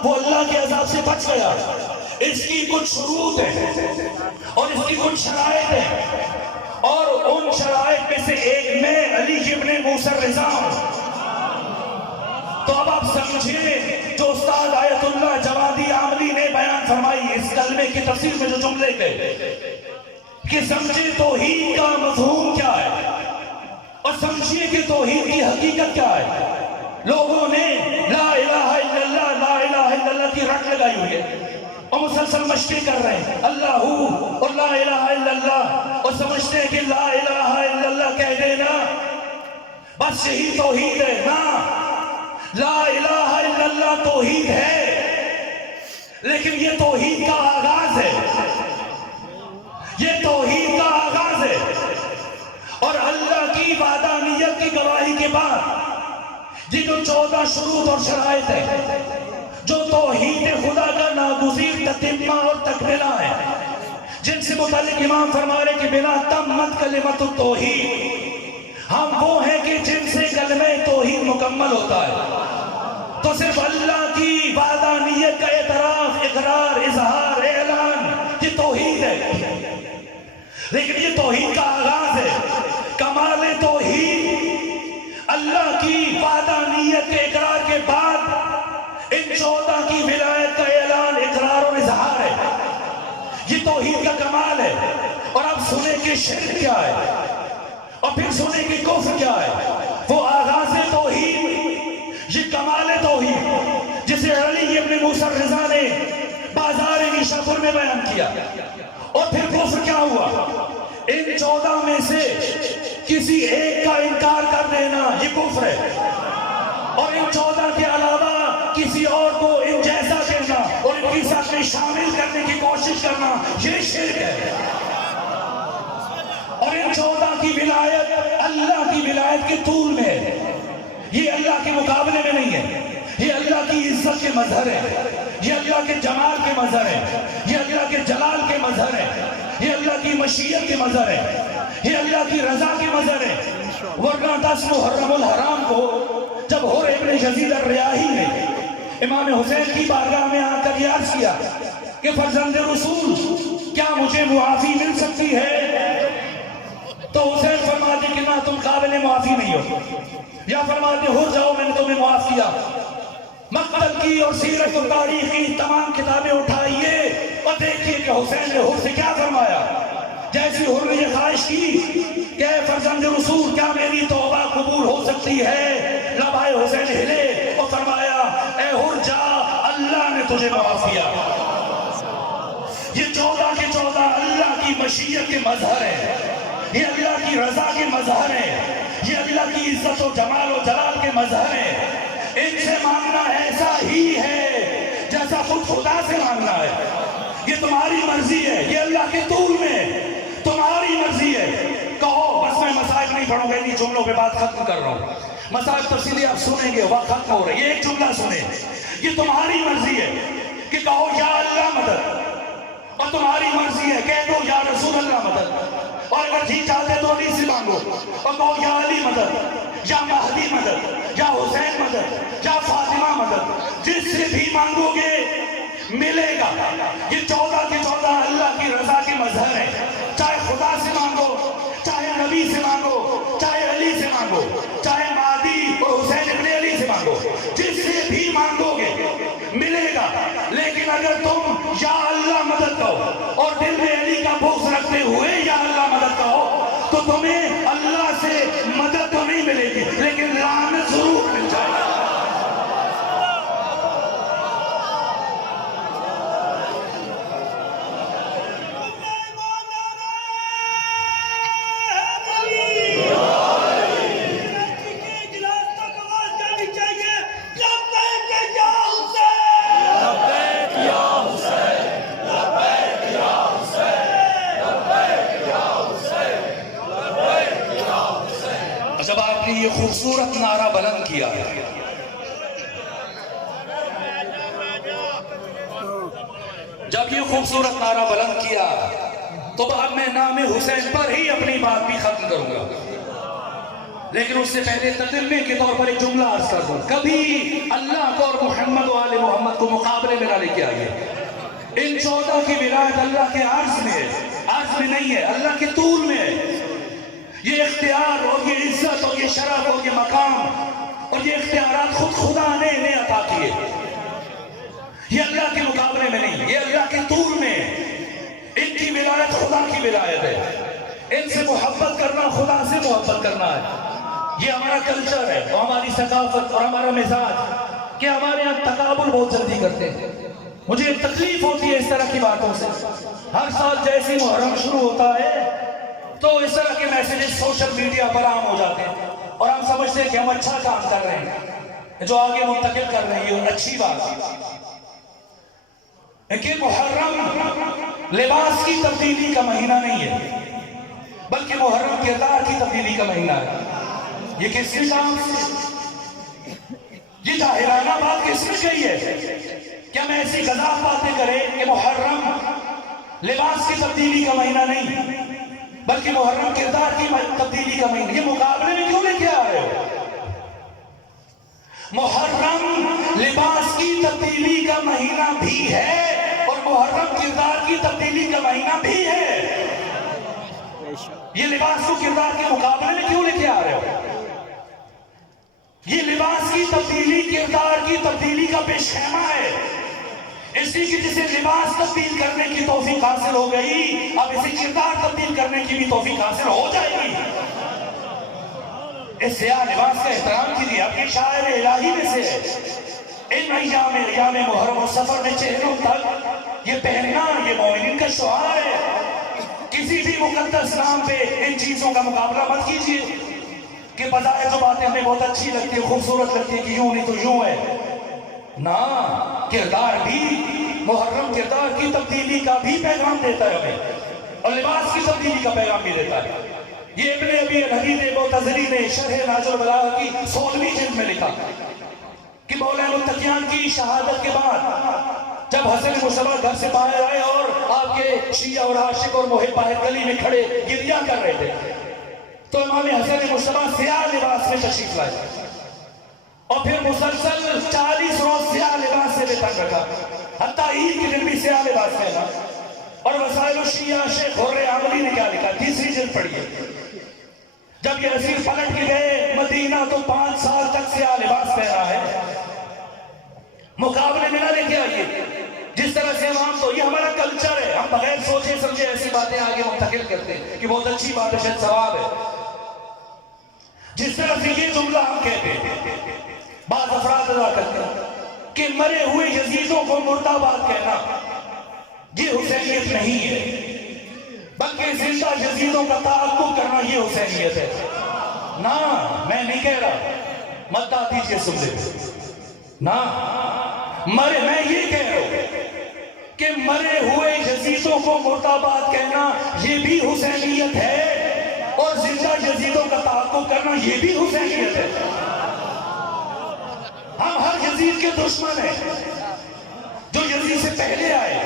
وہ اللہ کے عذاب سے بچ گیا. اس کی کچھ شروط ہیں اور اس کی کچھ شرائط ہیں اور ان شرائط میں سے ایک میں علی ابن موسیٰ الرضا ہوں. تو اب آپ سمجھیں جو استاد آیت اللہ جوادی عاملی نے بیان فرمائی اس کلمے کی تفسیر میں جو جملے گئے کہ سمجھے توحید کا مفہوم کیا ہے اور سمجھیے کہ توحید کی حقیقت کیا ہے. لوگوں نے لا الہ الا اللہ لا الہ الا اللہ کی رٹ لگائی ہوئی ہے اور مسلسل مشقیں کر رہے ہیں اللہ اور لا الہ الا اللہ اور سمجھتے ہیں کہ لا الہ الا اللہ کہہ دینا بس یہی توحید ہے. نا، لا الہ الا اللہ توحید ہے لیکن یہ توحید کا آغاز ہے، یہ توحید کا آغاز ہے. اور اللہ کی وحدانیت کی گواہی کے بعد یہ جو 14 شروط اور شرائط ہے جو توحید خدا کا ناگزیر تتمہ اور تکملہ ہے، جن سے متعلق امام فرما رہے کہ بنا تمت کلمت التوحید، ہم وہ ہیں کہ جن سے کلمہ توحید مکمل ہوتا ہے۔ تو صرف اللہ کی وحدانیت کا اعتراف، اقرار، اظہار، اعلان، یہ توحید ہے، لیکن یہ توحید کا آغاز ہے۔ کمال توحید اللہ کی وحدانیت کے اقرار کے بعد ان 14 کی ولایت کا اعلان، اقرار اور اظہار ہے۔ یہ توحید کا کمال ہے۔ اور اب سنیں کہ شرک کیا ہے، اور پھر سنیں کہ کفر کیا ہے۔ وہ آغاز توحید، یہ کمال توحید جسے علی ابن موسیٰ رضا نے بازار نیشاپور میں بیان کیا۔ اور پھر کفر کیا ہوا؟ ان 14 میں سے کسی ایک کا انکار کر دینا یہ کفر ہے، اور ان 14 کے علاوہ کسی اور کو ان جیسا کہنا اور ان کی ساتھ میں شامل کرنے کی کوشش کرنا یہ شرک ہے۔ اور ان 14 کی ولایت اللہ کی ولایت کے طول میں ہے، یہ اللہ کے مقابلے میں نہیں ہے، یہ اللہ کی عزت کے مظہر ہے، یہ اللہ کے جمال کے مظہر ہے، یہ اللہ کے جلال کے مظہر ہے، یہ اللہ کی مشیت کے مظہر ہے، یہ اللہ کی رضا کے مظہر ہے۔ ورنہ 10 محرم الحرام کو جب حر ابن یزید الریاحی نے امام حسین کی بارگاہ میں آ کر یہ عرض کیا کہ فرزند رسول کیا مجھے معافی مل سکتی ہے، تو حسین فرماتے کہ نہ تم قابل معافی نہیں ہو، یا فرماتے ہو جاؤ میں نے تمہیں معاف کیا۔ مقتل کی اور سیرت و تاریخ کی تمام کتابیں اٹھائیے اور دیکھیے کہ حسین نے حر سے کیا فرمایا۔ جیسی حر نے یہ خواہش کی کہ اے فرزند رسول کیا میری توبہ قبول ہو سکتی ہے، لبائے حسین ہلے اور فرمایا اے حر جا، اللہ نے تجھے معاف کیا۔ یہ 14 کے 14 اللہ کی مشیت کے مظہر ہے، یہ اللہ کی رضا کے مظہر ہے، یہ اللہ کی عزت و جمال و جلال کے مظہر ہے۔ ان سے مانگنا ایسا ہی ہے جیسا خود خدا سے مانگنا ہے۔ یہ تمہاری مرضی ہے، یہ اللہ کے طول میں تمہاری مرضی ہے۔ کہو بس میں مسائل نہیں پڑھوں گا، انہی جملوں پہ بات ختم کر رہا ہوں، مسائل تفصیلی آپ سنیں گے، وقت ختم ہو رہا ہے۔ یہ ایک جملہ سنیں، یہ تمہاری مرضی ہے کہ کہو یا اللہ مدد، اور تمہاری مرضی ہے کہہ دو یا رسول اللہ مدد، اور اگر جی چاہتے تو علی سے مانگو اور کہو یا علی مدد، یا مہدی مدد، یا حسین مدد، یا فاطمہ مدد، جس سے بھی مانگو گے ملے گا۔ یہ 14 کے 14 اللہ کی رضا کے مظہر ہیں، چاہے خدا سے مانگو، چاہے نبی سے مانگو، چاہے علی سے مانگو، چاہے مہدی اور حسین ابن علی سے مانگو، جس سے بھی مانگو گے ملے گا۔ لیکن اگر تم یا اللہ مدد کہو اور دل میں علی کا بغض رکھتے ہوئے یا اللہ مدد کہو تو تمہیں اللہ سے مدد تو نہیں ملے گی لیکن لعنت ضرور مل جائے گی۔ جب آپ نے یہ خوبصورت نعرہ بلند کیا ہے، جب یہ خوبصورت نعرہ بلند کیا تو اب میں نام حسین پر ہی اپنی بات بھی ختم کروں گا، لیکن اس سے پہلے تتمے کے طور پر ایک جملہ عرض کر دوں۔ کبھی اللہ کو اور محمد و آل محمد کو مقابلے میں نہ لے کے آئیے۔ ان 14 کی ولایت اللہ کے عرض میں ہے، عرض میں نہیں ہے، اللہ کے طول میں ہے۔ یہ اختیار اور یہ عزت اور یہ شرف اور یہ مقام اور یہ اختیارات خود خدا نے انہیں عطا کیے، یہ اللہ کے مقابلے میں نہیں، یہ اللہ کے طول میں ہے۔ ان کی ولایت خدا کی ولایت ہے، ان سے محبت کرنا خدا سے محبت کرنا ہے۔ یہ ہمارا کلچر ہے اور ہماری ثقافت اور ہمارا مزاج کہ ہمارے یہاں تقابل بہت جلدی کرتے ہیں۔ مجھے تکلیف ہوتی ہے اس طرح کی باتوں سے۔ ہر سال جیسے محرم شروع ہوتا ہے تو اس طرح کے میسیجز سوشل میڈیا پر عام ہو جاتے ہیں اور ہم سمجھتے ہیں کہ ہم اچھا کام کر رہے ہیں، جو آگے منتقل کر رہے ہیں یہ اچھی بات ہے کہ محرم لباس کی تبدیلی کا مہینہ نہیں ہے، بلکہ محرم کردار کی تبدیلی کا مہینہ ہے. یہ کس کے کام سے؟ یہ ظاہرانہ بات کس نے کہی ہے؟ کیا میں ایسی گزاف باتیں کریں کہ محرم لباس کی تبدیلی کا مہینہ نہیں بلکہ محرم کردار کی تبدیلی کا مہینہ؟ یہ مقابلے میں کیوں لے کے آ رہے ہو؟ محرم لباس کی تبدیلی کا مہینہ بھی ہے اور محرم کردار کی تبدیلی کا مہینہ بھی ہے. یہ لباس کو کردار کے مقابلے میں کیوں لے کے آ رہے ہو؟ یہ لباس کی تبدیلی کردار کی تبدیلی کا پیش خیمہ ہے. اسی کی جسے لباس تبدیل کرنے کی توفیق حاصل ہو گئی اب اسے کردار تبدیل کرنے کی بھی توفیق حاصل ہو جائے گی. اس سیاہ لباس کا احترام کیجیے. اب یہ شاعر الہی میں سے ہے. ان ایام محرم و سفر میں چہروں تک یہ پہننا یہ مومنین کا شعار ہے. کسی بھی مقدس نام پہ ان چیزوں کا مقابلہ مت کیجیے کہ بظاہر جو باتیں ہمیں بہت اچھی لگتی ہے خوبصورت لگتی ہے کہ یوں نہیں تو یوں ہے. نا کردار بھی محرم کردار کی تبدیلی کا بھی پیغام دیتا ہے ہمیں اور لباس کی تبدیلی کا پیغام بھی دیتا ہے. یہ ابن ابی الحدید معتزلی نے شرح ناج البلاغہ کی 16ویں جلد میں لکھا کہ مولا متقیان کی شہادت کے بعد جب حسن مصطفیٰ گھر سے باہر آئے اور آپ کے شیعہ اور عاشق اور محب باہر گلی میں کھڑے گریہ کر رہے تھے تو امام حسن مصطفیٰ سیاہ لباس میں تشریف لائے اور پھر مسلسل 40 روز سیاہ لباس سے بے تنگ رکھا حتیٰ عید کے دن بھی سیاہ لباس پہنا. اور وسائل الشیعہ شیخ حر عاملی نے کیا لکھا 3ری جلد پڑھیے. جب یہ اسیر پلٹ کے گئے مدینہ تو 5 سال تک سیاہ لباس پہنا ہے. مقابلے میں نہ لے کے آئیے جس طرح سے ہم تو یہ ہمارا کلچر ہے. ہم بغیر سوچے سمجھے ایسی باتیں آگے منتقل کرتے ہیں کہ بہت اچھی بات ہے شاید ثواب ہے. جس طرح سے یہ جملہ ہم کہتے ہیں بعض افراد ادا کرتے ہیں کہ مرے ہوئے یزیدوں کو مرد آباد کہنا یہ حسینیت نہیں ہے بلکہ زندہ یزیدوں کا تعاقب کرنا یہ حسینیت ہے. نا میں نہیں کہہ رہا مت دیجیے سن لے نا مرے میں یہ کہہ رہا ہوں کہ مرے ہوئے یزیدوں کو مرد آباد کہنا یہ بھی حسینیت ہے اور زندہ یزیدوں کا تعاقب کرنا یہ بھی حسینیت ہے. ہم ہر یزید کے دشمن ہیں جو یزید سے پہلے آئے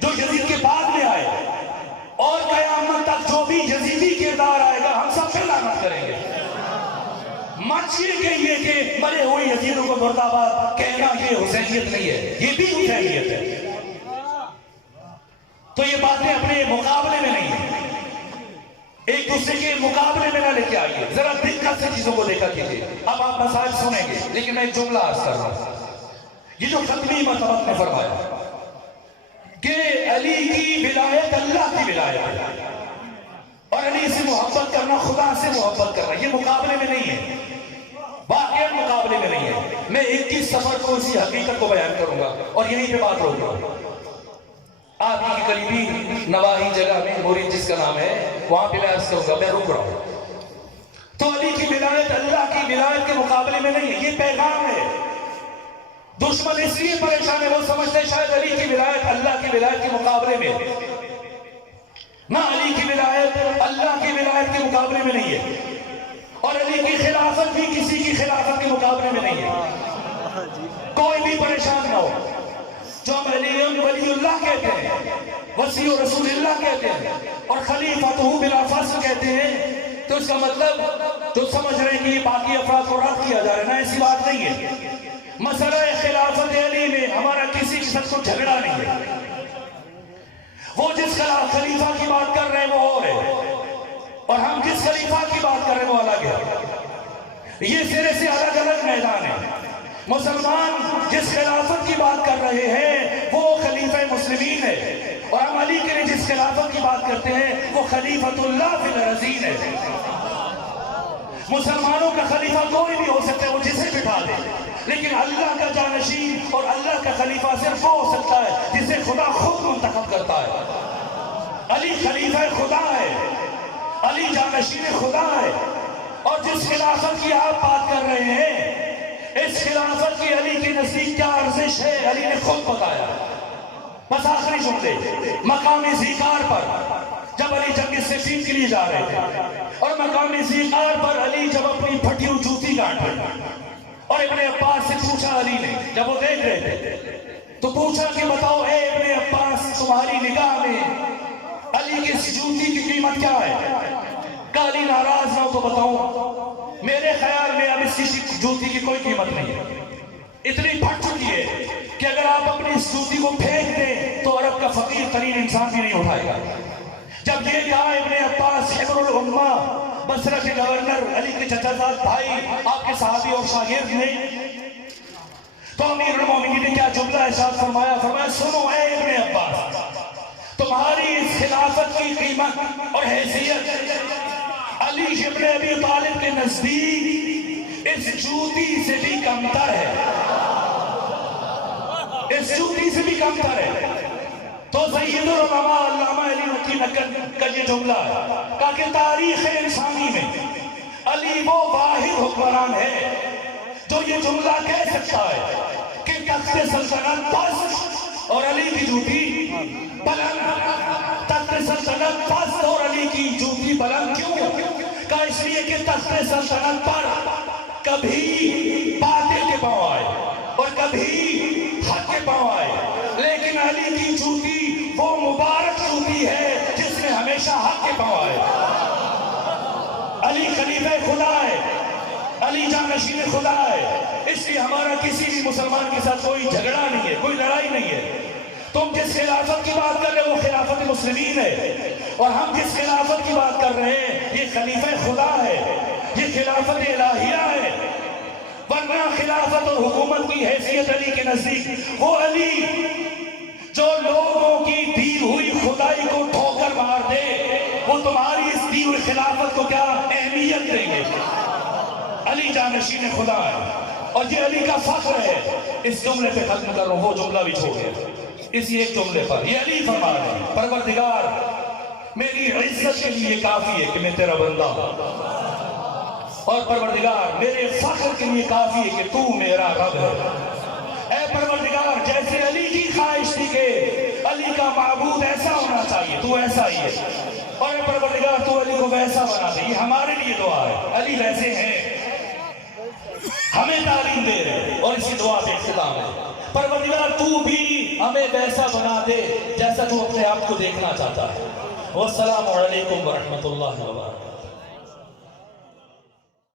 جو یزید کے بعد میں آئے اور قیامت تک جو بھی یزیدی کردار آئے گا ہم سب پہ لعنت کریں گے. مت یہ کہیے کہ مرے ہوئے یزیدوں کو مرد آباد کہنا یہ حسینیت نہیں ہے یہ بھی حسینیت ہے. تو یہ باتیں اپنے مقابلے میں نہیں ہیں ایک دوسرے کے مقابلے میں نہ لے کے آئیے. ذرا دقت سے چیزوں کو دیکھا کیجیے. اب آپ مسائل سنیں گے لیکن میں ایک جملہ عرض کر رہا ہوں. یہ جو ختمی مرتبہ نے فرمایا کہ علی کی ولایت اللہ کی ولایت ہے اور علی سے محبت کرنا خدا سے محبت کرنا یہ مقابلے میں نہیں ہے واقعی مقابلے میں نہیں ہے. میں 21 سفر کو اسی حقیقت کو بیان کروں گا اور یہیں پہ بات روک رہا ہوں. آپ کی قریبی نواحی جگہ میں مرید جس کا نام ہے وہاں پہ میں عرض کروں گا میں رک رہا ہوں. تو علی کی ولایت اللہ کی ولایت کے مقابلے میں نہیں ہے یہ پیغام ہے. دشمن اس لیے پریشان ہے وہ سمجھتے شاید علی کی ولایت اللہ کی ولایت کے مقابلے میں نہ علی کی ولایت اللہ کی ولایت کے مقابلے میں نہیں ہے اور علی کی خلافت بھی کسی کی خلافت کے مقابلے میں نہیں ہے. کوئی بھی پریشان نہ ہو. جو ہم ولی اللہ کہتے ہیں وسیع رسول اللہ کہتے ہیں اور خلیفۃ بلا فصل کہتے ہیں تو اس کا مطلب جو سمجھ رہے ہیں کہ یہ باقی افراد کو رد کیا جا رہا ہے نا ایسی بات نہیں ہے. مسئلہ خلافت علی میں ہمارا کسی کے ساتھ کوئی جھگڑا نہیں ہے. وہ جس خلیفہ کی بات کر رہے ہیں وہ اور ہے اور ہم جس خلیفہ کی بات کر رہے ہیں وہ الگ ہے. یہ سرے سے الگ الگ میدان ہے. مسلمان جس خلافت کی بات کر رہے ہیں وہ خلیفہ مسلمین ہے اور ہم علی کے لیے جس خلافت کی بات کرتے ہیں وہ خلیفۃ اللہ فی الارضین ہے. مسلمانوں کا خلیفہ کوئی بھی ہو سکتا ہے وہ جسے بٹھا دے لیکن اللہ کا جانشین اور اللہ کا خلیفہ صرف وہ ہو سکتا ہے جسے خدا خود منتخب کرتا ہے. علی خلیفہ خدا ہے علی جانشین خدا ہے اور جس خلافت کی آپ بات کر رہے ہیں اس خلافت کی علی کے نزدیک کیا ارزش ہے علی نے خود بتایا. بس آخری جملے مقام ذکار پر جب علی جنگ صفین کے لیے جا رہے تھے اور مقام ذیقار پر علی جب اپنی پھٹی ہوئی جوتی کاٹ رہے اور ابن عباس سے پوچھا علی نے، جب وہ دیکھ رہے تھے تو پوچھا کہ بتاؤ اے ابن عباس تمہاری نگاہ میں علی کی اس جوتی کی قیمت کیا ہے؟ کہ علی ناراض نہ ہو تو بتاؤں، میرے خیال میں اب اس جوتی کی کوئی قیمت نہیں ہے، اتنی پھٹ چکی ہے کہ اگر آپ اپنی اس جوتی کو پھینک دیں تو عرب کا فقیر ترین انسان بھی نہیں اٹھائے گا۔ جب یہ کہا ابن عباس حبر الامہ بصرہ کے گورنر علی کے چچا زاد بھائی آپ کے صحابی اور شاگرد نے، تو امیر المومنین نے کیا جملہ ارشاد فرمایا؟ فرمایا سنو اے ابن عباس، تمہاری اس خلافت کی قیمت اور حیثیت علی ابن ابی طالب کے نزدیک اس جوتی سے بھی کمتر ہے، اس جوتی سے بھی کمتر ہے۔ تو سید العلماء علامہ علی نقی نقل کا یہ جملہ ہے کہ تاریخ انسانی میں علی وہ واحد حکمران ہے جو یہ جملہ کہہ سکتا ہے کہ تخت سلطنت پست اور علی کی جوتی بلند، تخت سلطنت پست اور علی کی جوتی بلند کیوں؟ کہ اس لیے کہ تخت سلطنت پر کبھی باطل کے پاؤں آئے اور کبھی حق کے پاؤں آئے، لیکن علی کی جوتی وہ مبارک جوتی ہے جس میں ہمیشہ حق کے پاؤں آئے۔ علی خلیفہ خدا ہے، علی جانشین خدا ہے، اس لیے ہمارا کسی بھی مسلمان کے ساتھ کوئی جھگڑا نہیں ہے، کوئی لڑائی نہیں ہے۔ تم جس خلافت کی بات کر رہے ہیں وہ خلافت مسلمین ہے، اور ہم جس خلافت کی بات کر رہے ہیں یہ خلیفہ خدا ہے، یہ خلافت الہیہ ہے۔ ورنہ خلافت اور حکومت کی حیثیت علی کے نزدیک وہ علی جو لوگوں کی دی ہوئی خدائی کو ٹھوکر مار دے، وہ تمہاری اس دی ہوئی خلافت کو کیا اہمیت دیں گے؟ علی جانشین خدا ہے اور یہ علی کا فخر ہے۔ اس جملے پہ ختم کر رہا ہوں، وہ جملہ بھی چھوڑ گیا، اسی ایک جملے پر یہ علی فرما رہے ہیں پروردگار میری عزت کے لیے کافی ہے کہ میں تیرا بندہ ہوں، اور پروردگار میرے فخر کے لیے کافی ہے کہ تو میرا رب ہے۔ اے پروردگار جیسے علی کی خواہش تھی کہ علی کا معبود ایسا ہونا چاہیے تو ایسا ہی ہے، اور اے پروردگار تو علی کو ویسا بنا دے، یہ ہمارے لیے دعا ہے۔ علی ویسے ہیں، ہمیں تعلیم دے رہے اور اسی دعا پہ اختتام ہے۔ پروردگار تو بھی ہمیں ویسا بنا دے جیسا تو اپنے آپ کو دیکھنا چاہتا ہے۔ والسلام علیکم ورحمۃ اللہ وبرکاتہ۔